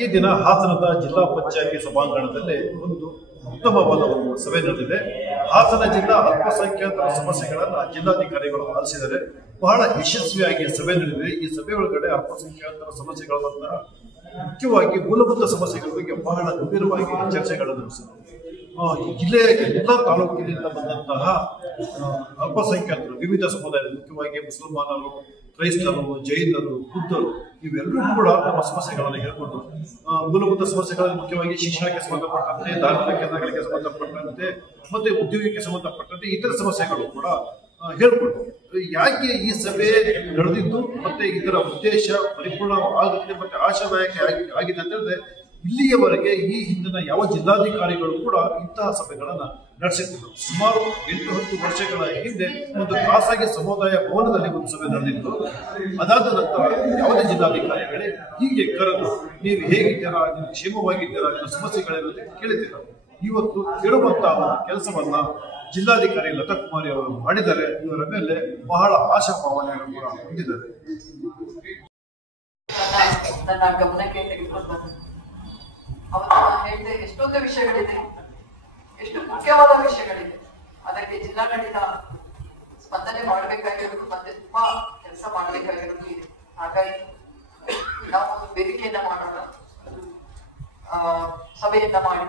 ಈ ದಿನ ಹಾಸನದ ಜಿಲ್ಲಾ ಪಂಚಾಯತಿ ಸಭಾಂಗಣದಲ್ಲಿ ಒಂದು ಉತ್ತಮವಾದ ಒಂದು ಸಭೆ ನಡೆದಿದೆ. ಹಾಸನ ಜಿಲ್ಲಾ ಅಲ್ಪಸಂಖ್ಯಾತರ ಸಮಸ್ಯೆಗಳನ್ನು ಜಿಲ್ಲಾಧಿಕಾರಿಗಳು ಆಲಿಸಿದರೆ ಬಹಳ ಯಶಸ್ವಿಯಾಗಿ ಸಭೆ ನಡೆದಿದೆ. ಈ ಸಭೆ ಒಳಗಡೆ ಅಲ್ಪಸಂಖ್ಯಾತರ ಸಮಸ್ಯೆಗಳನ್ನ ಮುಖ್ಯವಾಗಿ ಮೂಲಭೂತ ಸಮಸ್ಯೆಗಳ ಬಗ್ಗೆ ಬಹಳ ಗಂಭೀರವಾಗಿ ಚರ್ಚೆಗಳು ನಡೆಸಿದೆ. ಜಿಲ್ಲೆಯ ಎಲ್ಲ ತಾಲೂಕಿನಿಂದ ಬಂದಂತಹ ಅಲ್ಪಸಂಖ್ಯಾತರು ವಿವಿಧ ಸಮುದಾಯದ ಮುಖ್ಯವಾಗಿ ಮುಸಲ್ಮಾನರು, ಕ್ರೈಸ್ತರು, ಜೈನರು, ಬುದ್ಧರು ಇವೆಲ್ಲರೂ ಕೂಡ ನಮ್ಮ ಸಮಸ್ಯೆಗಳನ್ನು ಹೇಳ್ಕೊಂಡು ಮೂಲಭೂತ ಸಮಸ್ಯೆಗಳಲ್ಲಿ ಮುಖ್ಯವಾಗಿ ಶಿಕ್ಷಣಕ್ಕೆ ಸಂಬಂಧಪಟ್ಟಂತೆ, ಧಾರ್ಮಿಕ ಕೇಂದ್ರಗಳಿಗೆ ಸಂಬಂಧಪಟ್ಟಂತೆ ಮತ್ತೆ ಉದ್ಯೋಗಕ್ಕೆ ಸಂಬಂಧಪಟ್ಟಂತೆ ಇತರ ಸಮಸ್ಯೆಗಳು ಕೂಡ ಹೇಳ್ಕೊಂಡು ಯಾಕೆ ಈ ಸಭೆ ನಡೆದಿದ್ದು ಮತ್ತೆ ಇದರ ಉದ್ದೇಶ ಪರಿಪೂರ್ಣವಾಗುತ್ತೆ ಮತ್ತೆ ಆಶಾದಾಯಕ ಆಗಿದೆ ಅಂತ ಹೇಳಿದ್ರೆ ಇಲ್ಲಿಯವರೆಗೆ ಈ ಹಿಂದಿನ ಯಾವ ಜಿಲ್ಲಾಧಿಕಾರಿಗಳು ಕೂಡ ಇಂತಹ ಸಭೆಗಳನ್ನ ನಡೆಸಿದ್ರು. ಸುಮಾರು 8-10 ವರ್ಷಗಳ ಹಿಂದೆ ಒಂದು ಖಾಸಗಿ ಸಮುದಾಯ ಭವನದಲ್ಲಿ ಒಂದು ಸಭೆ ನಡೆದಿತ್ತು. ಅದಾದ ನಂತರ ಯಾವುದೇ ಜಿಲ್ಲಾಧಿಕಾರಿಗಳೇ ಹೀಗೆ ಕರೆದು ನೀವು ಹೇಗಿದ್ದೀರಾ, ನೀವು ಕ್ಷೇಮವಾಗಿದ್ದೀರಾ, ನಿಮ್ಮ ಸಮಸ್ಯೆಗಳಿರುತ್ತೆ ಕೇಳಿದ್ದೀರಾ. ಇವತ್ತು ಕೇಳುವಂತಹ ಕೆಲಸವನ್ನ ಜಿಲ್ಲಾಧಿಕಾರಿ ಲತಾ ಕುಮಾರಿ ಅವರು ಮಾಡಿದ್ದಾರೆ. ಇವರ ಮೇಲೆ ಬಹಳ ಆಶಾಭಾವನೆಯನ್ನು ಕೂಡ ಹೊಂದಿದ್ದಾರೆ. ನನ್ನ ಗಮನಕ್ಕೆ ತೆಗೆದುಕೊಂಡು ಬಂದ ಅವತ್ತು ಹೇಳಿದೆ ಎಷ್ಟೊಂದು ವಿಷಯಗಳಿದೆ, ಎಷ್ಟು ಮುಖ್ಯವಾದ ವಿಷಯಗಳಿದೆ. ಅದಕ್ಕೆ ಜಿಲ್ಲಾಡಳಿತ ಸ್ಪಂದನೆ ಮಾಡಬೇಕಾಗಿರೋದು ಮತ್ತೆ ತುಂಬಾ ಕೆಲಸ ಮಾಡಬೇಕಾಗಿರೋದು ಇದೆ. ಹಾಗಾಗಿ ನಾವು ಒಂದು ವೇದಿಕೆಯನ್ನ ಮಾಡೋಣ, ಸಭೆಯನ್ನ ಮಾಡಿ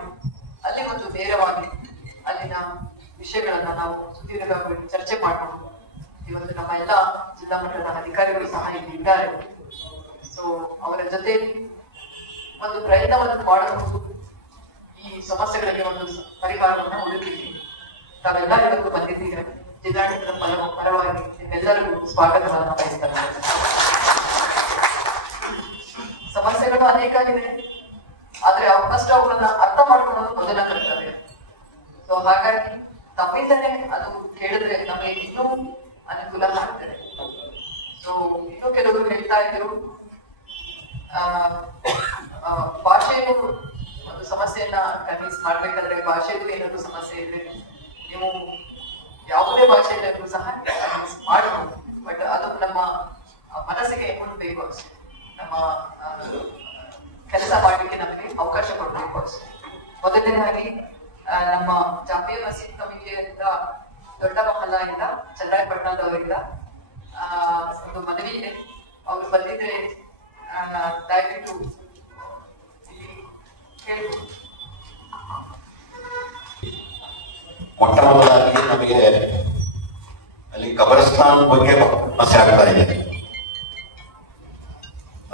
ಅಲ್ಲಿ ಒಂದು ನೇರವಾಗಿ ಅಲ್ಲಿನ ವಿಷಯಗಳನ್ನ ನಾವು ಸುದೀರ್ಘವಾಗಿ ಚರ್ಚೆ ಮಾಡೋಣ. ಇವತ್ತು ನಮ್ಮ ಎಲ್ಲ ಜಿಲ್ಲಾ ಮಟ್ಟದ ಅಧಿಕಾರಿಗಳು ಸಹ ಇಲ್ಲಿ ಇದ್ದಾರೆ. ಸೊ ಅವರ ಜೊತೆಯಲ್ಲಿ ಒಂದು ಪ್ರಯತ್ನವನ್ನು ಮಾಡಬಹುದು, ಈ ಸಮಸ್ಯೆಗಳಿಗೆ ಒಂದು ಪರಿಹಾರವನ್ನು ಹುಡುಕಿದ್ದೀವಿ. ತಾವೆಲ್ಲ ಇವತ್ತು ಬಂದಿದ್ದೀರ. ಜಿಲ್ಲಾಡಳಿತದ ಪರವಾಗಿ ನಿಮ್ಮೆಲ್ಲರಿಗೂ ಸ್ವಾಗತವನ್ನು ಬಯಸ್ತಾರೆ. ಸಮಸ್ಯೆಗಳು ಅನೇಕ ಇದೆ, ಆದ್ರೆ ಫಸ್ಟ್ ಅವುಗಳನ್ನ ಅರ್ಥ ಮಾಡ್ಕೊಳ್ಳೋದು ಮೊದಲ ಕರ್ತವ್ಯ. ಸೊ ಹಾಗಾಗಿ ತಮ್ಮಿಂದಲೇ ಅದು ಕೇಳಿದ್ರೆ ನಮಗೆ ಇನ್ನೂ ಅನುಕೂಲ ಆಗ್ತದೆ. ಸೊ ಇನ್ನೂ ಕೆಲವರು ಹೇಳ್ತಾ ಇದ್ರು ಭಾಷೆಯನ್ನು ಒಂದು ಸಮಸ್ಯೆಯನ್ನ ಕನ್ವಿನ್ಸ್ ಮಾಡ್ಬೇಕಾದ್ರೆ ಭಾಷೆಗೂ ಏನಾದ್ರು ಸಮಸ್ಯೆ ಇದ್ರೆ ನೀವು ಯಾವುದೇ ಭಾಷೆಯಲ್ಲೂ ಸಹ ಕನ್ವಿನ್ಸ್ ಮಾಡಬಹುದು. ಬಟ್ ಅದು ನಮ್ಮ ಮನಸ್ಸಿಗೆ ಬೇಕು ಅಷ್ಟೇ, ನಮ್ಮ ಕೆಲಸ ಮಾಡಲಿಕ್ಕೆ ನಮಗೆ ಅವಕಾಶ ಕೊಡಬೇಕು ಅಷ್ಟೇ. ಮೊದಲನೇದಾಗಿ ನಮ್ಮ ಜಾಮಿಯಾ ಮಸೀದ್ ಕಮಿಟಿಯಿಂದ ದೊಡ್ಡ ಮಹಲ್ಲ ಇಂದ ಚನ್ನರಾಯಪಟ್ಟಣದವರಿಂದ ಒಂದು ಮನವಿ ಇದೆ. ಅವರು ಬಂದಿದ್ರೆ ದಯವಿಟ್ಟು ಮೊಟ್ಟ ಮೊದಲಾಗಿ ನಮಗೆ ಅಲ್ಲಿ ಕಬರಸ್ಥಾನ್ ಬಗ್ಗೆ ಸಮಸ್ಯೆ ಆಗ್ತಾ ಇದೆ.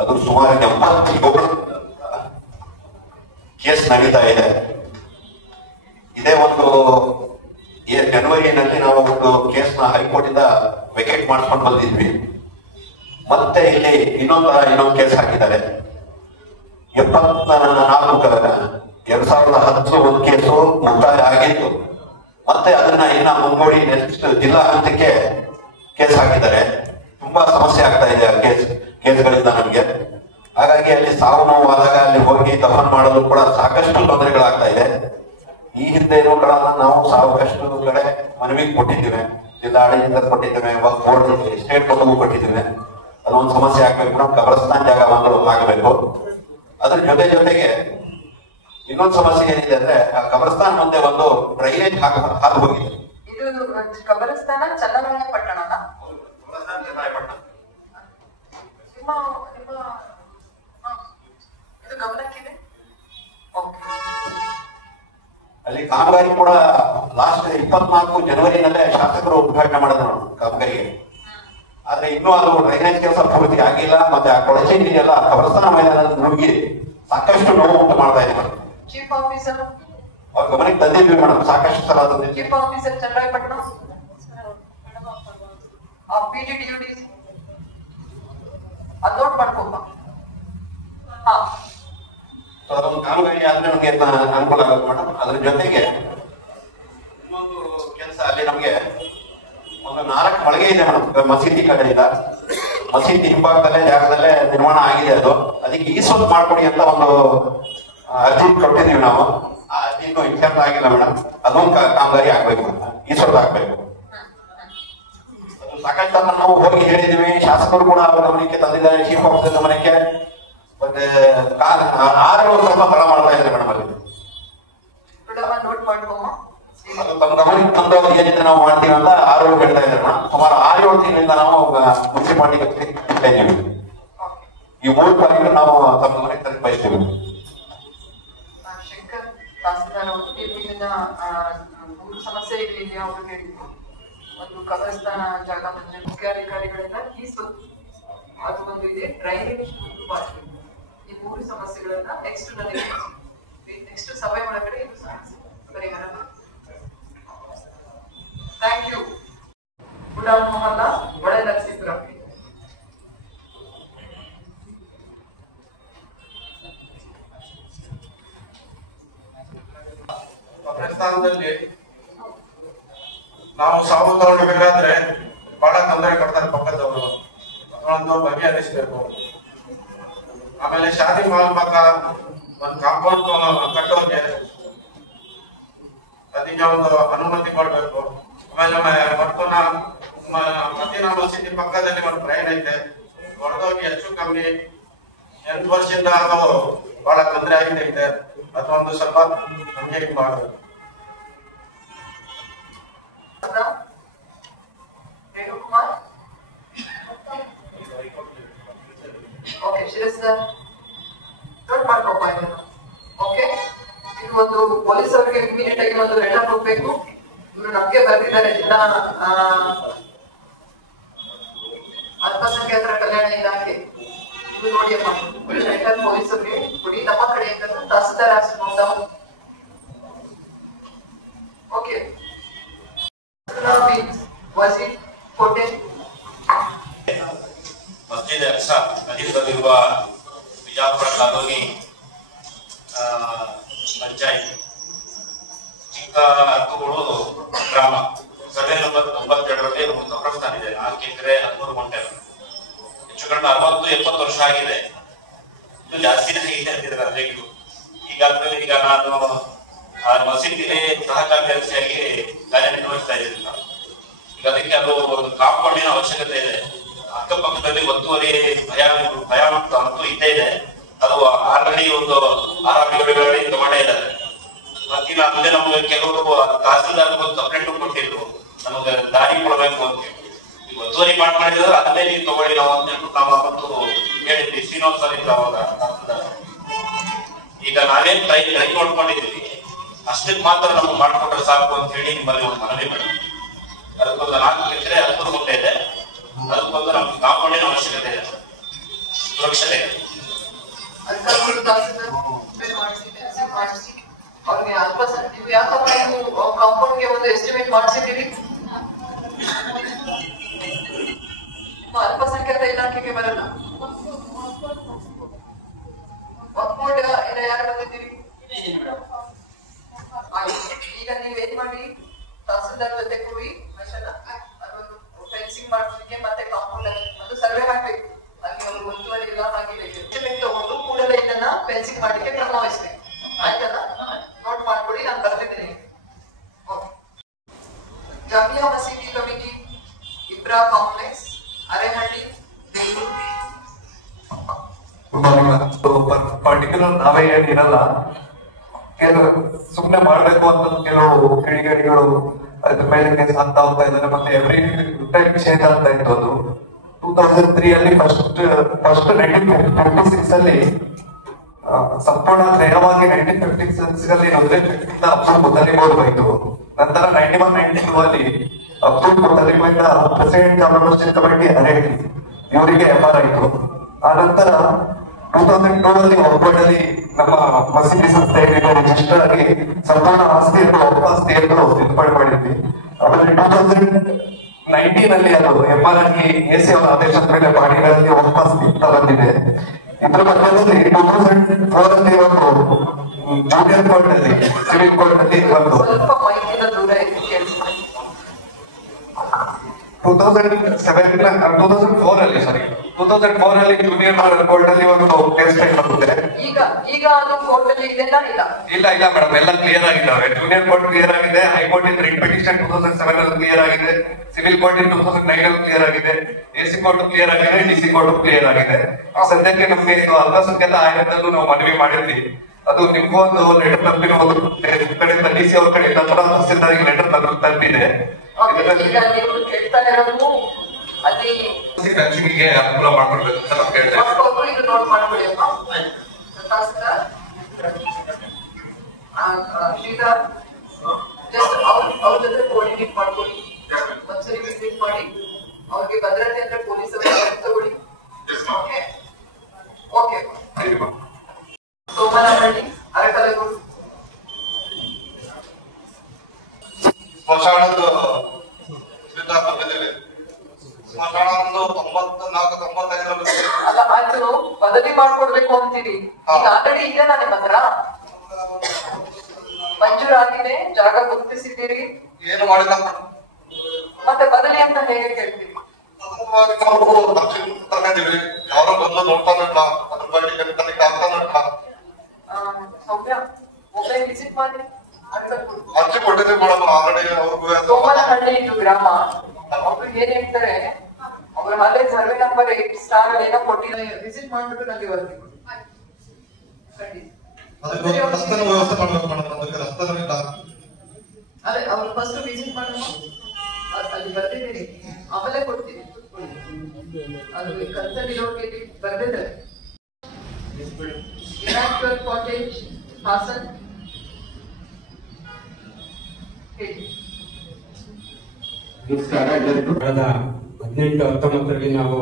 ಅದು ಸುಮಾರು 77 ಕೇಸ್ ನಡೀತಾ ಇದೆ. ಇದೇ ಒಂದು ಜನವರಿಯಲ್ಲಿ ನಾವು ಒಂದು ಕೇಸ್ನ ಹೈಕೋರ್ಟ್ ಇಂದ ವೆಕೇಟ್ ಮಾಡಿಸ್ಕೊಂಡು ಬಂದಿದ್ವಿ. ಮತ್ತೆ ಇಲ್ಲಿ ಇನ್ನೊಂದು ಕೇಸ್ ಹಾಕಿದ್ದಾರೆ. 2010 ಒಂದು ಕೇಸು ಮುಕ್ತಾಯ ಆಗಿತ್ತು. ಮತ್ತೆ ಅದನ್ನ ಇನ್ನ ಮುಂಗೂಡಿ ನೆಕ್ಸ್ಟ್ ಜಿಲ್ಲಾ ಹಂತಕ್ಕೆ ಕೇಸ್ ಹಾಕಿದ್ದಾರೆ. ತುಂಬಾ ಸಮಸ್ಯೆ ಆಗ್ತಾ ಇದೆ ಆ ಕೇಸ್ಗಳಿಂದ ನಮ್ಗೆ. ಹಾಗಾಗಿ ಅಲ್ಲಿ ಸಾವು ನೋವು ಆದಾಗ ಅಲ್ಲಿ ಹೋಗಿ ದಫನ್ ಮಾಡೋದು ಕೂಡ ಸಾಕಷ್ಟು ತೊಂದರೆಗಳಾಗ್ತಾ ಇದೆ. ಈ ಹಿಂದೆ ಕೂಡ ನಾವು ಸಾಕಷ್ಟು ಕಡೆ ಮನವಿ ಕೊಟ್ಟಿದ್ದೇವೆ, ಜಿಲ್ಲಾಡಳಿತ ಕೊಟ್ಟಿದ್ದೇವೆ, ಬೋರ್ಡ್ ಸ್ಟೇಟ್ ಬೋರ್ಡ್ಗೂ ಕೊಟ್ಟಿದ್ದೇವೆ. ಅದೊಂದು ಸಮಸ್ಯೆ ಆಗ್ಬೇಕು, ನಾವು ಕಬರಸ್ಥಾನ್ ಜಾಗ ಒಂದು ಆಗಬೇಕು. ಅದ್ರ ಜೊತೆಗೆ ಇನ್ನೊಂದು ಸಮಸ್ಯೆ ಏನಿದೆ ಅಂದ್ರೆ ಆ ಕಬರಸ್ಥಾನ್ ಮುಂದೆ ಒಂದು ಡ್ರೈನೇಜ್ ಹಾದು ಹೋಗಿದೆ. ಇದು ಕಬರಸ್ಥಾನ ಚನ್ನರಾಯಪಟ್ಟಣ ಇದು ಗಮನಕ್ಕಿದೆ. ಅಲ್ಲಿ ಕಾಮಗಾರಿ ಕೂಡ ಲಾಸ್ಟ್ 24 ಜನವರಿನಲ್ಲೇ ಶಾಸಕರು ಉದ್ಘಾಟನೆ ಮಾಡಿದ್ರು ಕಾಮಗಾರಿಗೆ. ಆದ್ರೆ ಇನ್ನೂ ಅದು ಡ್ರೈನೇಜ್ ಕೆಲಸ ಪೂರ್ತಿ ಆಗಿಲ್ಲ. ಮತ್ತೆ ಆ ಕೊಳಚೆ ನೀರೆಲ್ಲ ಕಬರಸ್ಥಾನ ಮೈದಾನದ ನುಗ್ಗಿ ಸಾಕಷ್ಟು ನೋವು ಉಂಟು ಮಾಡ್ತಾ ಇದೆ ಮೇಡಮ್. ಚೀಫ್ ಆಫೀಸರ್ ಅವ್ರ ಗಮನಕ್ಕೆ ತಂದಿದ್ವಿ ಮೇಡಮ್, ಸಾಕಷ್ಟು ಸಲ ತಂದಿದ್ವಿ. ಚೀಫ್ ಆಫೀಸರ್ ಚನ್ನರಾಯಪಟ್ಟಣ PDDUD ಅದು ನೋಟ್ ಮಾಡ್ಕೊಪ್ಪ. ಅದೊಂದು ಕಾಮಗಾರಿ ಆದ್ರೆ ನಮ್ಗೆ ಅನುಕೂಲ ಆಗುತ್ತೆ ಮೇಡಮ್. ಅದ್ರ ಜೊತೆಗೆ ಇನ್ನೊಂದು ಕೆಲಸ ಅಲ್ಲಿ ನಮ್ಗೆ ಒಂದು 4 ಮಳಿಗೆ ಇದೆ ಮೇಡಮ್ ಮಸೀದಿ ಕಡೆಯಿಂದ. ಮಸೀದಿ ಹಿಂಭಾಗದಲ್ಲೇ ಜಾಗದಲ್ಲೇ ನಿರ್ಮಾಣ ಆಗಿದೆ. ಅದಕ್ಕೆ ಈಸೊತ್ತು ಮಾಡ್ಕೊಡಿ ಅಂತ ಒಂದು ಅರ್ಜಿ ಕೊಟ್ಟಿದ್ದೀವಿ ನಾವು. ಆ ಅರ್ಜಿ ಇನ್ನೂ ಇತ್ಯರ್ಥ ಆಗಿಲ್ಲ ಮೇಡಮ್. ಅದೊಂದು ಕಾಮಗಾರಿ ಆಗ್ಬೇಕು, ಈಸೊತ್ತು ಆಗ್ಬೇಕು. ಅದು ಸಾಕಷ್ಟು ನಾವು ಹೋಗಿ ಹೇಳಿದೀವಿ. ಶಾಸಕರು ಕೂಡ ಅವರ ಗಮನಕ್ಕೆ ತಂದಿದ್ದಾರೆ, ಚೀಫ್ ಆಫೀಸರ್ ಗಮನಕ್ಕೆ. ಮತ್ತೆ ಆಹಾರಗಳು ಸ್ವಲ್ಪ ತಡ ಮಾಡ್ತಾ ಇದ್ದಾರೆ ಮೇಡಮ್ ಅಲ್ಲಿ. ನೋಟ್ ಮಾಡ್ಕೊಮ್ಮ. ಅದು ತಮ್ಮ ಗಮನಕ್ಕೆ ತಂದು ಏನಿದೆ ನಾವು ಮಾಡ್ತೀವಿ ಅಂತ 6 ಹೇಳ್ತಾ ಇದ್ದಾರೆ ಮೇಡಮ್. ಸುಮಾರು 6-7 ತಿಂಗಳಿಂದ ನಾವು ಮುನ್ಸಿ ಮಾಡಲಿಕ್ಕೆ ಇದ್ದೀವಿ. ಈ 3 ಪಾಯಿಂಟ್ ನಾವು ತಮ್ಮ ಗಮನಕ್ಕೆ ತಂದು ಬಯಸ್ತೀವಿ. ಶಂಕರ್ ತಹಸೀಲ್ದಾರ್ ಇಲ್ಲಿನ 3 ಸಮಸ್ಯೆಗಳಿದೆ ಅವರು ಹೇಳಿದ್ರು. ಒಂದು ಕಬರಸ್ಥಾನ ಜಾಗ ಬಂದ್ರೆ ಮುಖ್ಯಾಧಿಕಾರಿಗಳಿಂದ ಅದು ಒಂದು ಇದೆ, ಡ್ರೈನೇಜ್ ಈ 3 ಸಮಸ್ಯೆಗಳನ್ನ ನೆಕ್ಸ್ಟ್ ಸಭೆ ಒಳಗಡೆ ಇದು ಸಮಸ್ಯೆ ಪರಿಹಾರ. Thank you. ಗುಡಾ ಮೊಹಲ್ಲ ಒಳೆ ನರಸೀಪುರ. ಕಬ್ರಿಸ್ತಾನದಲ್ಲಿ ನಾವು ಸಾವು ತಗೊಂಡ್ಬೇಕಾದ್ರೆ ಬಹಳ ತೊಂದರೆ ಕೊಡ್ತಾರೆ ಪಕ್ಕದವರು, ಅದೊಂದು ಬಗೆಹರಿಸಬೇಕು. ಆಮೇಲೆ ಶಾದಿ ಮಾಲ್ ಪಕ್ಕ ಒಂದು ಕಾಂಪೌಂಡ್ ಕಟ್ಟೋಕೆ ಅದಕ್ಕೆ ಒಂದು ಅನುಮತಿ ಕೊಡ್ಬೇಕು. ಆಮೇಲೆ ಮದೀನಾ ಮಸೀದಿ ಪಕ್ಕದಲ್ಲಿ ಒಂದು ಟ್ರೈನ್ ಐತೆ, ಹೊರದೋಗಿ ಹೆಚ್ಚು ಕಮ್ಮಿ 8 ವರ್ಷದಿಂದ ಅದು ಬಹಳ ತೊಂದರೆ ಆಗಿದೆ. ಅದೊಂದು ಸ್ವಲ್ಪ ನಮಗೆ ಇದು ಮಾಡಬೇಕು. ವೇಣುಕುಮಾರ್. ಓಕೆ ಶಿರಸ್ ನೋಟ್ ಮಾಡ್ಕೊಪ್ಪ ಇದನ್ನು. ಓಕೆ, ಇದು ಒಂದು ಪೊಲೀಸ್ ಅವರಿಗೆ ಇಮಿಡಿಯೇಟ್ ಆಗಿ ಒಂದು ಲೆಟರ್ ಹೋಗ್ಬೇಕು. ಇವರು ನಮ್ಗೆ ಬರ್ತಿದ್ದಾರೆ ಜಿಲ್ಲಾ ಅಲ್ಪಸಂಖ್ಯಾತರ ಕಲ್ಯಾಣ ಇಲಾಖೆ. ಇದು ನೋಡಿಯಪ್ಪ ಲೆಟರ್ ಪೊಲೀಸ್ ಅವರಿಗೆ ಕೊಡಿ, ನಮ್ಮ ಕಡೆಯಿಂದ ತಹಸೀಲ್ದಾರ್ ಹಾಕ್ಸ್ಕೊಂಡ. ಓಕೆ, ವಜೀದ್ ಕೋಟೆ. ಮಸ್ಜಿದ್ ಅಕ್ಸಾ ಅಧೀನದಲ್ಲಿರುವ ಬಿಜಾಪುರ ಕಾಲೋನಿ ಪಂಚಾಯತ್ ಚಿಕ್ಕ ಹಕ್ಕುಗಳು ಗ್ರಾಮ ಸರ್ವೆ ನಂಬರ್ 92ರಲ್ಲಿ ಒಂದು ಕಬ್ರಸ್ಥಾನ ಇದೆ. 4 ಎಕರೆ 13 ಗುಂಟೆ, ಹೆಚ್ಚು ಕಡಿಮೆ 60-70 ವರ್ಷ ಆಗಿದೆ. ಇದು ಜಾಸ್ತಿನೇ ಆಗಿದೆ ಅಂತಿದ್ದಾರೆ ಅರ್ಜಿಗಳು. ಈಗ ನಾನು ಮಸೀದಿಗೆ ಸಹ ಕಾರ್ಯದರ್ಶಿಯಾಗಿ ಕಾರ್ಯನಿರ್ವಹಿಸ್ತಾ ಇದ್ದೀನಿ. ಈಗ ಅದಕ್ಕೆ ಅದು ಒಂದು ಕಾಂಪೌಂಡಿನ ಅವಶ್ಯಕತೆ ಇದೆ. ಅಕ್ಕಪಕ್ಕದಲ್ಲಿ ಒತ್ತುವರಿ ಭಯ ಅಂತೂ ಇದ್ದೇ ಇದೆ. ಅದು ಆಲ್ರೆಡಿ ಒಂದು 6-7 ಅಡಿ ತಗೊಂಡೇ ಇದ್ದಾರೆ. ಮತ್ತಿಲ್ಲ ಅಂದ್ರೆ ನಮ್ಗೆ ಕೆಲವರು ತಹಸೀಲ್ದಾರ್ ಕಂಪ್ಲೇಂಟ್ ಕೊಟ್ಟಿದ್ರು, ನಮಗೆ ದಾರಿ ಕೊಡಬೇಕು ಅಂತ ಹೇಳಿ. ಒತ್ತುವರಿ ಮಾಡಿದ್ರೆ ಅದೇ ನೀವು ತಗೊಳ್ಳಿ ನಾವು ಅಂತ ನಾವು ಅವತ್ತು ಹೇಳಿದ್ವಿ. ಶ್ರೀನಿವಾಸ್ ಸರ್ ಇದ್ರು ಅವಾಗ. ಈಗ ನಾವೇನ್ ಟ್ರೈ ನೋಡ್ಕೊಂಡಿದ್ದೀವಿ, ಅಷ್ಟಕ್ಕೆ ಮಾತ್ರ ನಮ್ಗೆ ಮಾಡ್ಕೊಟ್ರೆ ಸಾಕು ಅಂತ ಹೇಳಿ ನಿಮ್ಮಲ್ಲಿ ಒಂದು ಮನವಿ ಮಾಡಿ. ಅದಕ್ಕೊಂದು 4 ಎಕರೆ 13 ಗುಂಟೆ ಇದೆ. ಅದಕ್ಕೊಂದು ನಮ್ಗೆ ಕಾಂಪೌಂಡಿನ ಅವಶ್ಯಕತೆ ಇದೆ, ಸುರಕ್ಷತೆ ಇದೆ. ಅವ್ರಿಗೆ ನೀವು ಯಾಕಪ್ಪ ಕಾಂಪೌಂಡ್ಗೆ ಒಂದು ಎಸ್ಟಿಮೇಟ್ ಮಾಡಿಸಿದ್ದೀರಿ? ಅಲ್ಪಸಂಖ್ಯಾತ ಇಲಾಖೆಗೆ ಬರಲ್ಲ. ಒಪ್ಪೋಡ್ ಇಲ್ಲ ಯಾರು ಬಂದಿದ್ದೀರಿ? ಈಗ ನೀವೇನ್ ಮಾಡಿ ತಹಸೀಲ್ದಾರ್ ಜೊತೆ ಕೂಡಿ ಅದೊಂದು ಫೆನ್ಸಿಂಗ್ ಮಾಡೋದಕ್ಕೆ ಮತ್ತೆ ಕಾಂಪೌಂಡ್ ಒಂದು ಸರ್ವೆ ಹಾಕ್ಬೇಕು. ಅಲ್ಲಿ ಒಂದು ಒತ್ತುವರಿ ಇಲ್ಲ ಹಾಗೆ ತಗೊಂಡು ಕೂಡಲೇ ಇದನ್ನ ಫೆನ್ಸಿಂಗ್ ಮಾಡಲಿಕ್ಕೆ ಕ್ರಮ ವಹಿಸ್ಬೇಕು. ಆಯ್ತಲ್ಲ? ನೋಟ್ ಮಾಡ್ಕೊಡಿ, ನಾನು ಬರ್ತಿದ್ದೀನಿ. ಜಾಮಿಯಾ ಮಸೀದಿ committee Ibra complex Arehalli Bengaluru. Particular ನಾವೇ ಏನಿರಲ್ಲ, ಕೆಲವು ಸುಮ್ನೆ ಮಾಡ್ಬೇಕು ಅಂತ ಕೆಲವು ಕಿಡಿಗೇಡಿಗಳು ಅದ್ರ ಮೇಲೆ ಕೇಸ್ ಆಗ್ತಾ ಹೋಗ್ತಾ ಇದ್ದಾರೆ. ಮತ್ತೆ ಎವ್ರಿ ಟೈಮ್ ಚೇಂಜ್ ಆಗ್ತಾ ಇತ್ತು. ಅದು 2003 ಅಲ್ಲಿ ಫಸ್ಟ್ 1956 ಅಲ್ಲಿ ಸಂಪೂರ್ಣ ನೇರವಾಗಿ 1956 ಅಲ್ಲಿ ಅಬ್ದುಲ್ ಮುತಲಿಬ್ ಬೈತು. ನಂತರ 91-92 ಅಲ್ಲಿ Abdul Mutalib president governor committee ಅರೇಟಿ ಇವರಿಗೆ ಎಫ್ಆರ್ ಆಯಿತು. ಆ ನಂತರ 2002 ಅಲ್ಲಿ ಒಬ್ಬರಲ್ಲಿ ನಮ್ಮ ಮಸೀದಿ ಸಂಸ್ಥೆಯಲ್ಲಿ ರಿಜಿಸ್ಟರ್ ಆಗಿ ಸಂಪೂರ್ಣ ಆಸ್ತಿಯನ್ನು ಆಸ್ತಿಯನ್ನು ತಿದ್ದುಪಡಿ ಮಾಡಿದ್ವಿ. ಆಮೇಲೆ 2019 ಅಲ್ಲಿ ಅದು ಎಫ್ಆರ್ ಆಗಿ ಎಸಿ ಅವರ ಆದೇಶದ ಮೇಲೆ ಬಾಡಿಗಳಲ್ಲಿ ಆಸ್ತಿ ಅಂತ ಬಂದಿದೆ. ಇದ್ರ ಮಧ್ಯದಲ್ಲಿ 2004 ಅಲ್ಲಿ ಒಂದು ಜೂನಿಯರ್ ಕೋರ್ಟ್ ಅಲ್ಲಿ ಸಿವಿಲ್ ಕೋರ್ಟ್ ಅಲ್ಲಿ ಒಂದು 2004 ಅಲ್ಲಿ 2004 ಅಲ್ಲಿ ಜೂನಿಯರ್ ಕೋರ್ಟ್ ಅಲ್ಲಿ ಒಂದು ಕೇಸ್ ಫೈಲ್ ಆಗುತ್ತೆ. ಈಗ ಅದು ಕೋರ್ಟ್ ಅಲ್ಲಿ ಇದೆಲ್ಲ ಇಲ್ಲ ಮೇಡಮ್, ಎಲ್ಲ ಕ್ಲಿಯರ್ ಆಗಿದ್ದಾವೆ. ಜೂನಿಯರ್ ಕೋರ್ಟ್ ಕ್ಲಿಯರ್ ಆಗಿದೆ, ಹೈಕೋರ್ಟ್ ಇಂದ ರಿಟ್ ಪಿಟಿಷನ್ 2007 ಅಲ್ಲಿ ಕ್ಲಿಯರ್ ಆಗಿದೆ, ಸಿವಿಲ್ ಕೋರ್ಟ್ ಇನ್ 2009 ಅಲ್ಲಿ ಕ್ಲಿಯರ್ ಆಗಿದೆ, AC ಕೋರ್ಟ್ ಕ್ಲಿಯರ್ ಆಗಿದೆ, DC ಕೋರ್ಟ್ ಕ್ಲಿಯರ್ ಆಗಿದೆ. ಸದ್ಯಕ್ಕೆ ನಮ್ಗೆ ಇದು ಅಲ್ಪಸಂಖ್ಯಾತ ಆಯೋಗದಲ್ಲೂ ನಾವು ಮನವಿ ಮಾಡಿದ್ವಿ. ಅದು ನಿಮ್ಗೂ ಒಂದು ಲೆಟರ್ ತಲುಪಿರೋದು ಕಡೆಯಿಂದ DC ಅವ್ರ ಕಡೆಯಿಂದ ತಹಸೀಲ್ದಾರ್ಗೆ ಲೆಟರ್ ತಲುಪಿದೆ. ಗೆ ಅನುಕೂಲ ಮಾಡ್ಕೊಡ್ಬೇಕು ಅಂತ ನಾವು ಕೇಳ್ತೇವೆ. ಅವ್ರ ಜೊತೆ ಕೋಆರ್ಡಿನೇಟ್ ಮಾಡ್ಕೊಳ್ಳಿ, ಒಂದ್ಸರಿ ವಿಸಿಟ್ ಮಾಡಿ, ಅವ್ರಿಗೆ ಭದ್ರತೆ ಅಂದ್ರೆ ಪೊಲೀಸ್ ತಗೊಳ್ಳಿ. ಓಕೆ ಸೋಮನಹಳ್ಳಿ, ಅರಕಲಗೂಡು. ಸ್ಮಶಾನದ್ದು ಸ್ಮಶಾನ ಒಂದು 94-95 ಅಲ್ಲ, ಅದು ಬದಲಿ ಮಾಡ್ಕೊಡ್ಬೇಕು ಅಂತೀರಿ. ಈಗ ಆಲ್ರೆಡಿ ಇದೆ ನಿಮ್ಮ ಹತ್ರ, ಮಂಜೂರಾಗಿದೆ, ಜಾಗ ಗುರುತಿಸಿದ್ದೀರಿ, ಏನು ಮಾಡಿಲ್ಲ. ಮತ್ತೆ ಬದಲಿ ಅಂತ ಹೇಗೆ ಕೇಳ್ತೀರಿ? ತಗೊಂಡಿವ್ರಿ, ಯಾರು ಬಂದು ನೋಡ್ತಾನಿಲ್ಲ, ಅದ್ರ ಬಗ್ಗೆ ತನಿಖೆ ಆಗ್ತಾನಿಲ್ಲ. ಸೌಮ್ಯ, ಒಮ್ಮೆ ವಿಸಿಟ್ ಮಾಡಿ. ಅರ್ಜಿ ಕೊಟ್ಟಿದ್ದೀವಿ ಮೇಡಮ್ ಆಲ್ರೆಡಿ. ಅವ್ರಿಗೂ ಸೋಮನಹಳ್ಳಿ ಇದು ಗ್ರಾಮ. ಅವ್ರು ಏನ್ ಹೇಳ್ತಾರೆ, ಅವ್ರ ಅಲ್ಲೇ ಸರ್ವೆ ನಂಬರ್ 8 ಸ್ಟಾರ್ ಏನೋ ಕೊಟ್ಟಿಲ್ಲ, ವಿಸಿಟ್ ಮಾಡ್ಬಿಟ್ಟು ನನಗೆ ವರದಿ ಕೊಡಿ. ಅದಕ್ಕೆ ರಸ್ತೆ ವ್ಯವಸ್ಥೆ ಮಾಡ್ಬೇಕು ಮೇಡಮ್, ಅದಕ್ಕೆ ರಸ್ತೆ ಇಲ್ಲ. ಅದೇ ಅವ್ರು ಫಸ್ಟ್ ವಿಸಿಟ್ ಮಾಡೋಣ, ಅಲ್ಲಿ ಬರ್ದಿದ್ದೀನಿ, ಆಮೇಲೆ ಕೊಡ್ತೀನಿ. ಅದು ಕನ್ಸರ್ನ್ ಬರ್ದಿದ್ದಾರೆ. ಕಾಟೇಜ್, ಹಾಸನ್. ಕಳೆದ 18-19ರಲ್ಲಿ ನಾವು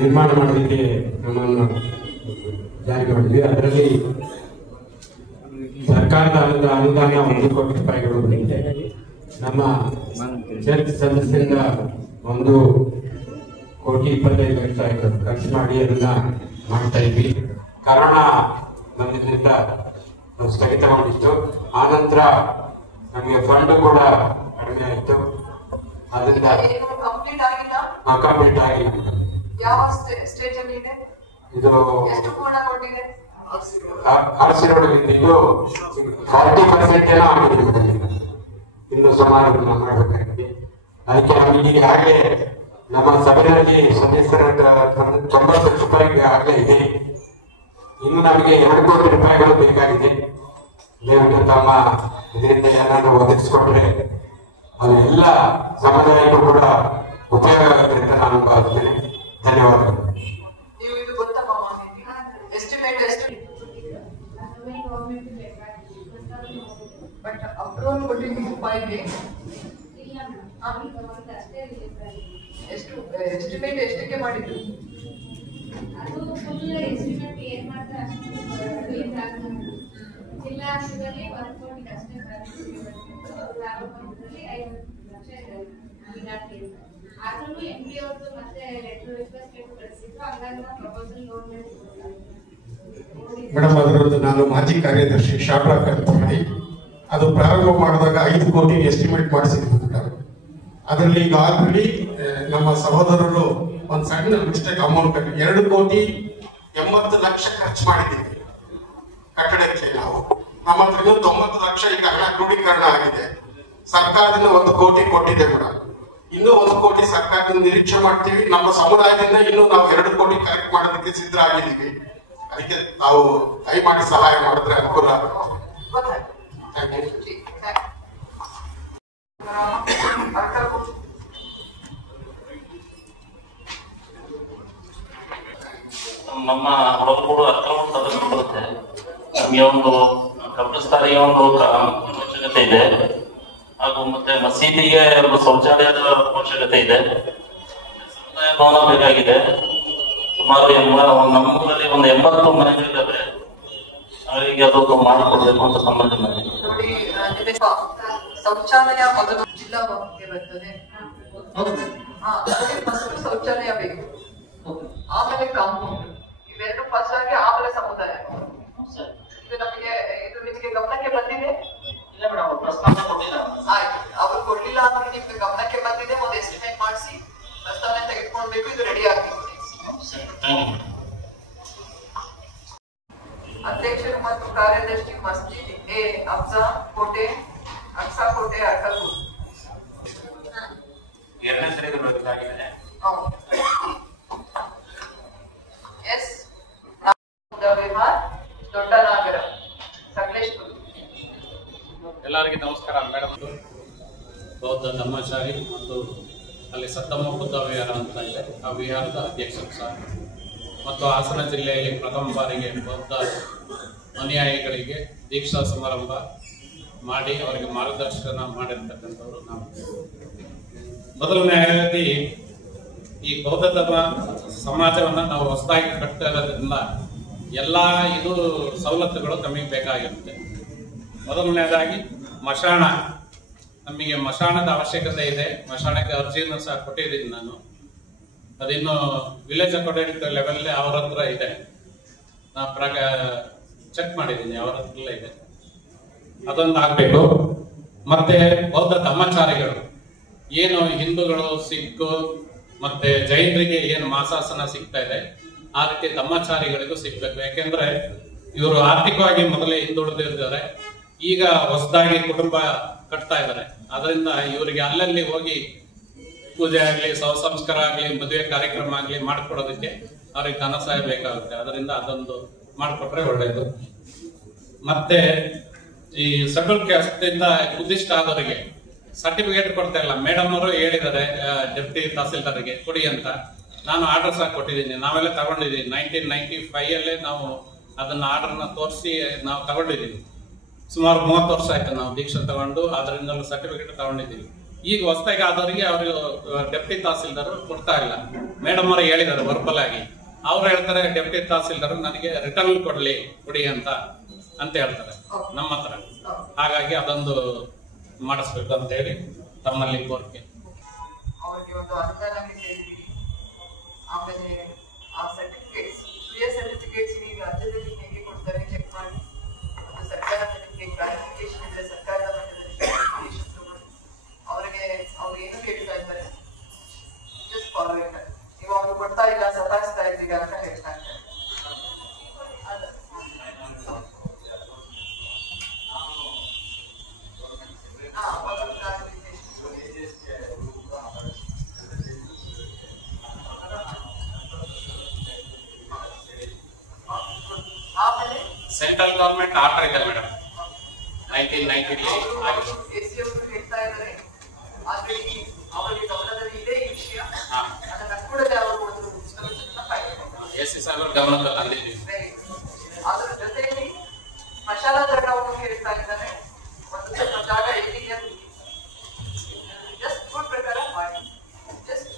ನಿರ್ಮಾಣ ಮಾಡಲಿಕ್ಕೆ ನಮ್ಮನ್ನು ಜಾರಿಗೆ ಮಾಡಿದ್ವಿ. ಅದರಲ್ಲಿ ಸರ್ಕಾರದ ಅನುದಾನ 1 ಕೋಟಿ ರೂಪಾಯಿಗಳು ಬಂದಿದೆ. ನಮ್ಮ ಚರ್ಚ್ ಸದಸ್ಯರಿಂದ 1,25,00,000 ಖರ್ಚು ಮಾಡಿ ಅದನ್ನ ಮಾಡ್ತಾ ಇದ್ವಿ. ಕರೋನಾ ಬಂದಿದ್ದರಿಂದ ಸ್ಥಗಿತಗೊಂಡಿತ್ತು. ಆನಂತರ ನಮಗೆ ಫಂಡ್ ಕೂಡ ಕಡಿಮೆ ಆಯಿತು. ಅದರಿಂದ ಕಂಪ್ಲೀಟ್ ಆಗಿಲ್ಲ. ಯಾವ ಸ್ಟೇಜ್ ಅಲ್ಲಿ ಇದೆ ಇದು? ಎಷ್ಟು ಪೂರ್ಣಗೊಂಡಿದೆ? ಆರ್ಸಿ ರೋಡ್ ಇದು 40% ಏನೋ ಆಗಿದೆ. ಇನ್ನು ಸುಮಾರು ಮಾಡಬೇಕಾಗಿದೆ. ಅದಕ್ಕೆ ನಮಗೆ ಹಾಗೆ ನಮ್ಮ ಸಭೆಯಲ್ಲಿ ಸದಸ್ಯರ 90 ಲಕ್ಷ ರೂಪಾಯಿಗೆ ಆಗಲೇ ಇದೆ. ಇನ್ನು ನಮಗೆ 2 ಕೋಟಿ ರೂಪಾಯಿಗಳು ಬೇಕಾಗಿದೆ. ನೀವು ತಮ್ಮ ಇದರಿಂದ ಏನಾದರೂ ಒದಗಿಸಿಕೊಟ್ರೆ ಅದು ಎಲ್ಲ ಸಮುದಾಯಕ್ಕೂ ಕೂಡ ಉಪಯೋಗ ಆಗುತ್ತೆ ಅಂತ ನಾನು ಭಾವಿಸ್ತೇನೆ. ಧನ್ಯವಾದಗಳು. ನೀವು ಇದು ಗೊತ್ತಮ್ಮ, ಎಸ್ಟಿಮೇಟ್ ಎಷ್ಟು? ಬಟ್ ಅಪ್ರೂವಲ್ ಕೊಟ್ಟಿದ್ದು ರೂಪಾಯಿಗೆ ಎಷ್ಟು ಎಸ್ಟಿಮೇಟ್ ಎಷ್ಟಕ್ಕೆ ಮಾಡಿದ್ರು? ಜಿಲ್ಲಾ ಹಂತದಲ್ಲಿ 1 ಕೋಟಿ ಅಷ್ಟೇ ಆದ್ರೂ MP ಅವ್ರದ್ದು ಮತ್ತೆ ಲೆಟರ್ ರಿಕ್ವೆಸ್ಟ್ ಕಳಿಸಿದ್ರು. ಹಂಗಾಗಿ ನಾವು ಪ್ರಪೋಸಲ್ ನೋಡ್ಬೇಕು. ಮೇಡಮ್, ಅದರದ್ದು ನಾನು ಮಾಜಿ ಕಾರ್ಯದರ್ಶಿ ಶಾಟ್ರಾಕ್ ಅಂತ ಮಾಡಿ ಅದು ಪ್ರಾರಂಭ ಮಾಡಿದಾಗ 5 ಕೋಟಿ ಎಸ್ಟಿಮೇಟ್ ಮಾಡಿಸಿದ್ರು. ಅದರಲ್ಲಿ ಈಗ ಆಲ್ರೆಡಿ ನಮ್ಮ ಸಹೋದರರು ಒಂದು ಸಣ್ಣ ಮಿಸ್ಟೇಕ್ ಅಮೌಂಟ್ 2,80,00,000 ಖರ್ಚು ಮಾಡಿದ್ದೀವಿ ಕಟ್ಟಡಕ್ಕೆ. ನಾವು ನಮ್ಮ ಹತ್ರ 90 ಲಕ್ಷ ಈಗ ಹಣ ಕ್ರೋಢೀಕರಣ ಆಗಿದೆ. ಸರ್ಕಾರದಿಂದ 1 ಕೋಟಿ ಕೊಟ್ಟಿದೆ ಮೇಡಮ್. ಇನ್ನೂ 1 ಕೋಟಿ ಸರ್ಕಾರದಿಂದ ನಿರೀಕ್ಷೆ ಮಾಡ್ತೀವಿ. ನಮ್ಮ ಸಮುದಾಯದಿಂದ ಇನ್ನೂ ನಾವು 2 ಕೋಟಿ ಕಲೆಕ್ಟ್ ಮಾಡೋದಕ್ಕೆ ಸಿದ್ಧ ಆಗಿದ್ದೀವಿ. ಅದಕ್ಕೆ ನಾವು ದಯಮಾಡಿ ಸಹಾಯ ಮಾಡಿದ್ರೆ ಅನುಕೂಲ ಆಗುತ್ತೆ. ನಮ್ಮ ಹೊರಗೂಡು ಅಕ್ರೌಂಟ್ ಅದನ್ನು ಬರುತ್ತೆ. ನಮಗೆ ಒಂದು ಕಬ್ರಸ್ತಾನಿಗೆ ಒಂದು ಅವಶ್ಯಕತೆ ಇದೆ, ಹಾಗೂ ಮತ್ತೆ ಮಸೀದಿಗೆ ಒಂದು ಶೌಚಾಲಯದ ಅವಶ್ಯಕತೆ ಇದೆ. ಸಮುದಾಯ ಭವನ ಬೇಕಾಗಿದೆ. ಸುಮಾರು ನಮ್ಮೂರಲ್ಲಿ ಒಂದು 80 ಮನೆಗಳಿದ್ದಾವೆ. ಅವರಿಗೆ ಅದೊಂದು ಮಾಡಿಕೊಡ್ಬೇಕು ಅಂತ ಸಂಬಂಧ ನೋಡಿ, ಶೌಚಾಲಯ ಮೊದಲು ಜಿಲ್ಲಾಗೆ ಬರ್ತದೆ. ಫಸ್ಟ್ ಶೌಚಾಲಯ ಬೇಕು, ಆಮೇಲೆ ಕಾಂಪೌಂಡ್, ಇವೆರಡು ಫಸ್ಟ್ ಆಗಿ ಆಮೇಲೆ ಸಮುದಾಯ. ಇದು ನಮಗೆ ಇದು ನಿಮಗೆ ಗಮನಕ್ಕೆ ಬಂದಿದೆ? ಆಯ್ತು, ಅವ್ರು ಕೊಡ್ಲಿಲ್ಲ ಅಂದ್ರೆ ನಿಮ್ಗೆ ಗಮನಕ್ಕೆ ಬಂದಿದೆ. ಒಂದು ಎಸ್ಟಿಮೇಟ್ ಮಾಡಿಸಿ ಪ್ರಸ್ತಾವನೆ ತೆಗೆದುಕೊಳ್ಬೇಕು. ಅಧ್ಯಕ್ಷರು ಮತ್ತು ಕಾರ್ಯದರ್ಶಿ ಮಸ್ಜಿದ್ ಎ ಅಫ್ಜಾ ಕೋಟೆ ಅಕ್ಸಾ ಕೋಟೆ ಅಟಲ್ಪುರ್. ಎರಡನೇ ಸರಿ ಬರಬೇಕಾಗಿದೆ. ಎಸ್ ವಿಹಾರ್ ದೊಡ್ಡನಾಗರ ಸಕಲೇಶ್ಪುರ. ಎಲ್ಲರಿಗೂ ನಮಸ್ಕಾರ ಮೇಡಮ್. ಬೌದ್ಧ ಧರ್ಮಚಾರಿ ಮತ್ತು ಅಲ್ಲಿ ಸತ್ತಮ್ಮ ಬುದ್ಧ ವಿಹಾರ ಅಂತ ಇದೆ, ಆ ವಿಹಾರದ ಅಧ್ಯಕ್ಷರು ಸಹ ಮತ್ತು ಹಾಸನ ಜಿಲ್ಲೆಯಲ್ಲಿ ಪ್ರಥಮ ಬಾರಿಗೆ ಬೌದ್ಧ ಅನುಯಾಯಿಗಳಿಗೆ ದೀಕ್ಷಾ ಸಮಾರಂಭ ಮಾಡಿ ಅವರಿಗೆ ಮಾರ್ಗದರ್ಶನ ಮಾಡಿರ್ತಕ್ಕಂಥವ್ರು ನಾವು. ಮೊದಲನೇದಾಗಿ ಈ ಬೌದ್ಧ ಧರ್ಮ ಸಮಾಜವನ್ನು ನಾವು ಹೊಸದಾಗಿ ಕಟ್ಟಿರೋದ್ರಿಂದ ಎಲ್ಲ ಇದು ಸವಲತ್ತುಗಳು ನಮಗೆ ಬೇಕಾಗಿರುತ್ತೆ. ಮೊದಲನೇದಾಗಿ ಮಶಾಣ, ನಮಗೆ ಮಶಾಣದ ಅವಶ್ಯಕತೆ ಇದೆ. ಮಶಾಣಕ್ಕೆ ಅರ್ಜಿಯನ್ನು ಸಹ ಕೊಟ್ಟಿದ್ದೀನಿ ನಾನು. ಅದಿನ್ನು ವಿಲೇಜ್ ಅಕಾಡೆಮಿಕ್ ಲೆವೆಲ್ ಅವ್ರ ಹತ್ರ ಇದೆ, ಚೆಕ್ ಮಾಡಿದ್ದೀನಿ, ಅವ್ರ ಹತ್ರ ಇದೆ. ಅದೊಂದು ಆಗ್ಬೇಕು. ಮತ್ತೆ ಬೌದ್ಧ ಧರ್ಮಚಾರಿಗಳು ಏನು ಹಿಂದೂಗಳು, ಸಿಖ್ ಮತ್ತೆ ಜೈನರಿಗೆ ಏನು ಮಾಸಾಸನ ಸಿಗ್ತಾ ಇದೆ, ಆ ರೀತಿ ಧರ್ಮಚಾರಿಗಳಿಗೂ ಸಿಗ್ಬೇಕು. ಯಾಕೆಂದ್ರೆ ಇವರು ಆರ್ಥಿಕವಾಗಿ ಮೊದಲೇ ಹಿಂದುಳಿದಿದ್ದಾರೆ, ಈಗ ಹೊಸದಾಗಿ ಕುಟುಂಬ ಕಟ್ತಾ ಇದ್ದಾರೆ. ಅದರಿಂದ ಇವರಿಗೆ ಅಲ್ಲಲ್ಲಿ ಹೋಗಿ ಪೂಜೆ ಆಗ್ಲಿ, ಸಂಸ್ಕಾರ ಆಗ್ಲಿ, ಮದುವೆ ಕಾರ್ಯಕ್ರಮ ಆಗ್ಲಿ ಮಾಡ್ಕೊಡೋದಕ್ಕೆ ಅವ್ರಿಗೆ ಧನ ಸಹಾಯ ಬೇಕಾಗುತ್ತೆ. ಅದರಿಂದ ಅದೊಂದು ಮಾಡ್ಕೊಟ್ರೆ ಒಳ್ಳೇದು. ಮತ್ತೆ ಈ ಸೆಡ್ಯೂಲ್ ಕ್ಯಾಸ್ಟ್ ಇಂದ ಉದ್ದಿಷ್ಟ ಆದವರಿಗೆ ಸರ್ಟಿಫಿಕೇಟ್ ಕೊಡ್ತಾ ಇಲ್ಲ. ಮೇಡಮ್ ಅವರು ಹೇಳಿದ್ದಾರೆ ಡೆಪ್ಟಿ ತಹಸೀಲ್ದಾರ್ಗೆ ಕೊಡಿ ಅಂತ. ನಾನು ಆರ್ಡರ್ ಸಹ ಕೊಟ್ಟಿದ್ದೀನಿ, ನಾವೆಲ್ಲ ತಗೊಂಡಿದ್ದೀವಿ. 1995 ಅಲ್ಲೇ ನಾವು ಅದನ್ನ ಆರ್ಡರ್ನ ತೋರಿಸಿ ನಾವು ತಗೊಂಡಿದ್ದೀವಿ. ಸುಮಾರು 30 ವರ್ಷ ಆಯ್ತು ನಾವು ದೀಕ್ಷೆ ತಗೊಂಡು, ಅದರಿಂದ ಸರ್ಟಿಫಿಕೇಟ್ ತಗೊಂಡಿದ್ದೀವಿ. ಈಗ ಹೊಸದಾಗಿ ಆದವರಿಗೆ ಅವರು ಡೆಪ್ಟಿ ತಹಸೀಲ್ದಾರ್ ಕೊಡ್ತಾ ಇಲ್ಲ. ಮೇಡಮ್ ಅವರು ಹೇಳಿದ್ದಾರೆ ವರ್ಬಲ್ ಆಗಿ. ಅವ್ರು ಹೇಳ್ತಾರೆ ಡೆಪ್ಟಿ ತಹಸೀಲ್ದಾರ್ ನನಗೆ ರಿಟರ್ನ್ ಕೊಡಿ ಅಂತ ಹೇಳ್ತಾರೆ ನಮ್ಮ ಹತ್ರ. ಹಾಗಾಗಿ ಅದೊಂದು ಮಾಡಿಸ್ಬೇಕು ಅಂತ ಹೇಳಿ ತಮ್ಮಲ್ಲಿ ಕೋರಿಕೆ. ಅವರಿಗೆ ಒಂದು ಅನುದಾನ ಆಮೇಲೆ ಆ ಸರ್ಟಿಫಿಕೇಟ್ಸ್, ಕ್ಲಿಯರ್ ಸರ್ಟಿಫಿಕೇಟ್ಸ್ ಈಗ ರಾಜ್ಯದಲ್ಲಿ ಹೇಗೆ ಕೊಡ್ತಾರೆ ಚೆಕ್ ಮಾಡಿ, ಒಂದು ಸರ್ಕಾರ ಸರ್ಟಿಫಿಕೇಟ್ ಕ್ಲಾರಿಫಿಕೇಶನ್ ಇದ್ರೆ ಸರ್ಕಾರದ ಮಟ್ಟದಲ್ಲಿ ಅವರಿಗೆ ಅವ್ರು ಏನು ಕೇಳ್ತಾ ಇದ್ದಾರೆ ಜಸ್ಟ್ ಫಾಲೋ ಇಟ್. ನೀವು ಅವ್ರು ಕೊಡ್ತಾ ಇಲ್ಲ, ಸತಾಯಿಸ್ತಾ ಇದ್ದೀಗ ಅಂತ ಹೇಳ್ತಾ ಇದ್ದಾರೆ. ಸೆಂಟ್ರಲ್ ಗವರ್ಮೆಂಟ್ ಆರ್ಡರ್ ಇದೆ ಮೇಡಮ್, 1990 ಹೇಳ್ತಾ ಇದ್ದಾರೆ. ಆಲ್ರೆಡಿ ಅವರಿಗೆ ಗಮನದಲ್ಲಿ ಇದೆ ಈ ವಿಷಯ. ಅದನ್ನ ಕೂಡಲೇ ಅವರು ಒಂದು ಎಸಿ ಸಾಗರ್ ಗಮನದಲ್ಲಿ ಅಂದಿದ್ದೀವಿ. ಅದರ ಜೊತೆಯಲ್ಲಿ ಮಸಾಲಾ ಜಾಗವನ್ನು ಹೇಳ್ತಾ ಇದ್ದಾರೆ. ಒಂದು ಸ್ವಲ್ಪ ಜಾಗ ಎಲ್ಲಿದೆ ಜಸ್ಟ್ ಗುಡ್ ಪ್ರಕಾರ ಮಾಡಿ. Just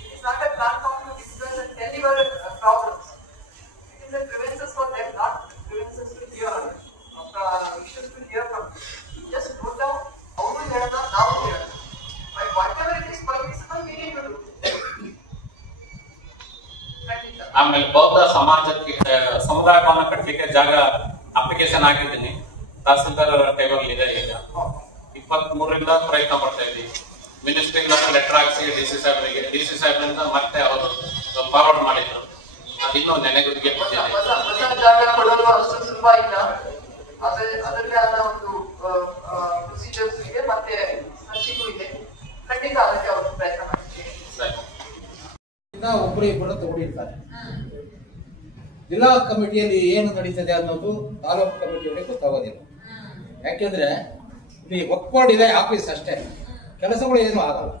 it is not a platform to discuss and tell your problems. It is a preferences for them, not preferences to hear issues to hear from. Just go down, ಅವರು ಹೇಳೋಣ, ನಾವು ಹೇಳೋಣ. But whatever it is permissible, we need to do. ಆಮೇಲೆ ಬೌದ್ಧ ಸಮಾಜಕ್ಕೆ ಸಮುದಾಯ ಭವನ ಕಟ್ಟಲಿಕ್ಕೆ ಜಾಗ ಅಪ್ಲಿಕೇಶನ್ ಹಾಕಿದ್ದೀನಿ. ತಹಸೀಲ್ದಾರ್ ಟೇಬಲ್ ಇದೆ. ಈಗ 23ರಿಂದ ಪ್ರಯತ್ನ ಪಡ್ತಾ ಇದ್ದೀವಿ. ಮಿನಿಸ್ಟ್ರಿಯಿಂದ ಲೆಟರ್ ಹಾಕಿಸಿ ಡಿಸಿ ಸಾಹೇಬ್ರಿಂದ ಮತ್ತೆ ಅವರು ಫಾರ್ವರ್ಡ್ ಮಾಡಿದ್ರು. ಅದಿನ್ನೂ ನೆನೆಗುದಿಗೆ ಹೊಸ ಜಾಗ ಕೊಡಲು ಅಷ್ಟು ಸುಲಭ ಇಲ್ಲ. ಅದರಲ್ಲೇ ಆದ ಒಂದು ಪ್ರೊಸೀಜರ್ಸ್ ಇದೆ, ಮತ್ತೆ ಖರ್ಚಿಗೂ ಇದೆ. ಖಂಡಿತ ಅದಕ್ಕೆ ಅವರು ಪ್ರಯತ್ನ ಮಾಡ್ತೀವಿ. ಒಬ್ಬರು ಇಬ್ಬರು ತಗೊಂಡಿರ್ತಾರೆ. ಜಿಲ್ಲಾ ಕಮಿಟಿಯಲ್ಲಿ ಏನು ನಡೀತದೆ ಅನ್ನೋದು ತಾಲೂಕು ಕಮಿಟಿಯವರಿಗೆ ಗೊತ್ತಾಗೋದಿಲ್ಲ. ಯಾಕೆಂದ್ರೆ ಇಲ್ಲಿ ಒಕ್ಕೋಡ್ ಇದೆ ಆಫೀಸ್ ಅಷ್ಟೇ, ಕೆಲಸಗಳು ಏನು ಆಗಲ್ಲ.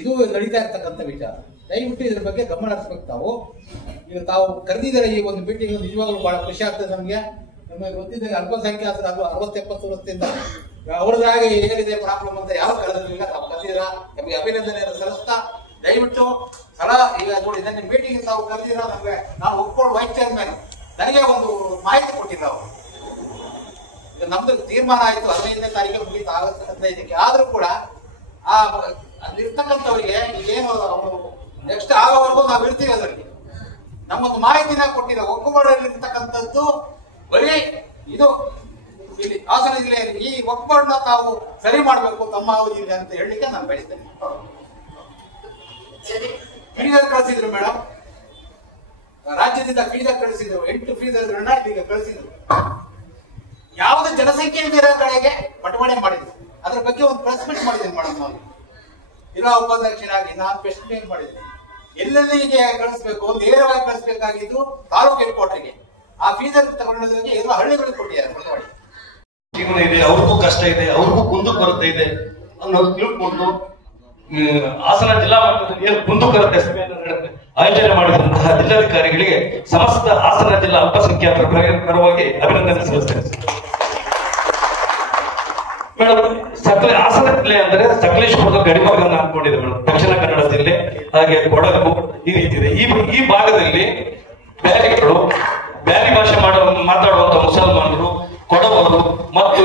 ಇದು ನಡೀತಾ ಇರ್ತಕ್ಕಂಥ ವಿಚಾರ. ದಯವಿಟ್ಟು ಇದ್ರ ಬಗ್ಗೆ ಗಮನ ಹರಿಸ್ಬೇಕು. ಈಗ ತಾವು ಕರೆದಿದ್ದಾರೆ ಈ ಒಂದು ಮೀಟಿಂಗ್, ನಿಜವಾಗ್ಲೂ ಬಹಳ ಖುಷಿ ಆಗ್ತದೆ ನಮಗೆ ಗೊತ್ತಿದ್ದ ಅಲ್ಪಸಂಖ್ಯಾತರು ಅದು 60-70 ವರ್ಷದಿಂದ ಅವ್ರದಾಗಿ ಏನಿದೆ ಪ್ರಾಬ್ಲಮ್ ಅಂತ ಯಾವ ಕರೆದಿಲ್ಲ. ತಾವು ಕರೆದಿರ ನಮಗೆ ಅಭಿನಂದನೆಯನ್ನು ಸಲ್ಲಿಸ್ತಾ, ದಯವಿಟ್ಟು ಈಗ ನೋಡಿ ನನ್ನ ಮೀಟಿಂಗ್ ತಾವು ಕರೆದಿರ ನಮಗೆ, ನಾನು ಒಪ್ಕೊಂಡು ವೈಸ್ ಚೇರ್ಮನ್, ನನಗೆ ಒಂದು ಮಾಹಿತಿ ಕೊಟ್ಟಿಲ್ಲ ಅವರು. ಈಗ ನಮ್ದು ತೀರ್ಮಾನ ಆಯ್ತು 15ನೇ ತಾರೀಕಿಗೆ ಮುಗಿತು, ಆಗಸ್ಟ್ 15ಕ್ಕೆ. ಆದ್ರೂ ಕೂಡ ಅಲ್ಲಿರ್ತಕ್ಕಂಥವ್ರಿಗೆ ಈಗೇನು ನೆಕ್ಸ್ಟ್ ಆಗೋವರೆಗೂ ನಾವು ಇರ್ತೀವಿ. ಅದರಲ್ಲಿ ನಮ್ಮೊಂದು ಮಾಹಿತಿನ ಕೊಟ್ಟಿಲ್ಲ. ಒಕ್ಕುಬೋರ್ಡಲ್ಲಿರ್ತಕ್ಕಂಥದ್ದು ಬರೀ ಇದು ಇಲ್ಲಿ ಹಾಸನ ಜಿಲ್ಲೆಯಲ್ಲಿ ಈ ಒಕ್ಕುಬೋರ್ಡ್ನ ತಾವು ಸರಿ ಮಾಡಬೇಕು ತಮ್ಮ ಅವಧಿಯಲ್ಲಿ ಅಂತ ಹೇಳಲಿಕ್ಕೆ ನಾನು ಬಯಸ್ತೇನೆ. ಹಿರಿಯರು ಕಳಿಸಿದ್ರು ಮೇಡಮ್, ರಾಜ್ಯದಿಂದ ಫ್ರೀಜರ್ ಕಳಿಸಿದ್ರು, 8 ಫ್ರೀಜರ್ಗಳನ್ನ ಈಗ ಕಳಿಸಿದ್ರು. ಯಾವ್ದು ಜನಸಂಖ್ಯೆ ಇರೋ ಕಡೆಗೆ ಬಟವಾಡೆ ಮಾಡಿದ್ರು. ಅದ್ರ ಬಗ್ಗೆ ಒಂದು ಪ್ರೆಸ್ ಮೀಟ್ ಮಾಡಿದ್ದೀನಿ ಮೇಡಮ್. ನಾನು ಜಿಲ್ಲಾ ಉಪಾಧ್ಯಕ್ಷರಾಗಿ ನಾನು ಪ್ರೆಸ್ ಮೀಟ್ ಮಾಡಿದ್ದೆ. ಎಲ್ಲೆಲ್ಲಿಗೆ ಕಳಿಸ್ಬೇಕು, ನೇರವಾಗಿ ಕಳಿಸ್ಬೇಕಾಗಿದ್ದು ತಾಲೂಕು ಹೆಡ್ ಕ್ವಾರ್ಟರ್ಗೆ. ಆ ಫ್ರೀಜರ್ ತಗೊಂಡೋದಕ್ಕೆ ಎಲ್ಲ ಹಳ್ಳಿಗಳಿಗೆ ಕೊಟ್ಟಿದ್ದಾರೆ ಬಟವಾಡೆ. ಜೀವನ ಇದೆ, ಅವ್ರಿಗೂ ಕಷ್ಟ ಇದೆ, ಅವ್ರಿಗೂ ಕುಂದುಕೊರತೆ ಇದೆ ಅನ್ನೋದು ತಿಳ್ಕೊಂಡು ಹಾಸನ ಜಿಲ್ಲಾ ಮಟ್ಟದಲ್ಲಿ ಏನು ಕುಂದುಕೊರತೆ ಸಭೆಯನ್ನು ಆಯೋಜನೆ ಮಾಡಿದಂತಹ ಜಿಲ್ಲಾಧಿಕಾರಿಗಳಿಗೆ ಸಮಸ್ತ ಹಾಸನ ಜಿಲ್ಲಾ ಅಲ್ಪಸಂಖ್ಯಾತರ ಪರವಾಗಿ ಅಭಿನಂದನೆ ಸಲ್ಲಿಸ್ತೇನೆ. ಮೇಡಮ್, ಹಾಸನ ಜಿಲ್ಲೆ ಅಂದ್ರೆ ಸಕಲೇಶ್ಪುರದ ಗಡಿಭಾಗವನ್ನು ಅನ್ಕೊಂಡಿದೆ ಮೇಡಮ್. ದಕ್ಷಿಣ ಕನ್ನಡ ಜಿಲ್ಲೆ, ಹಾಗೆ ಕೊಡಗು ಈ ರೀತಿ ಇದೆ. ಈ ಭಾಗದಲ್ಲಿ ಬ್ಯಾರಿಗಳು, ಬ್ಯಾರಿ ಭಾಷೆ ಮಾತಾಡುವಂತ ಮುಸಲ್ಮಾನರು, ಕೊಡವರು ಮತ್ತು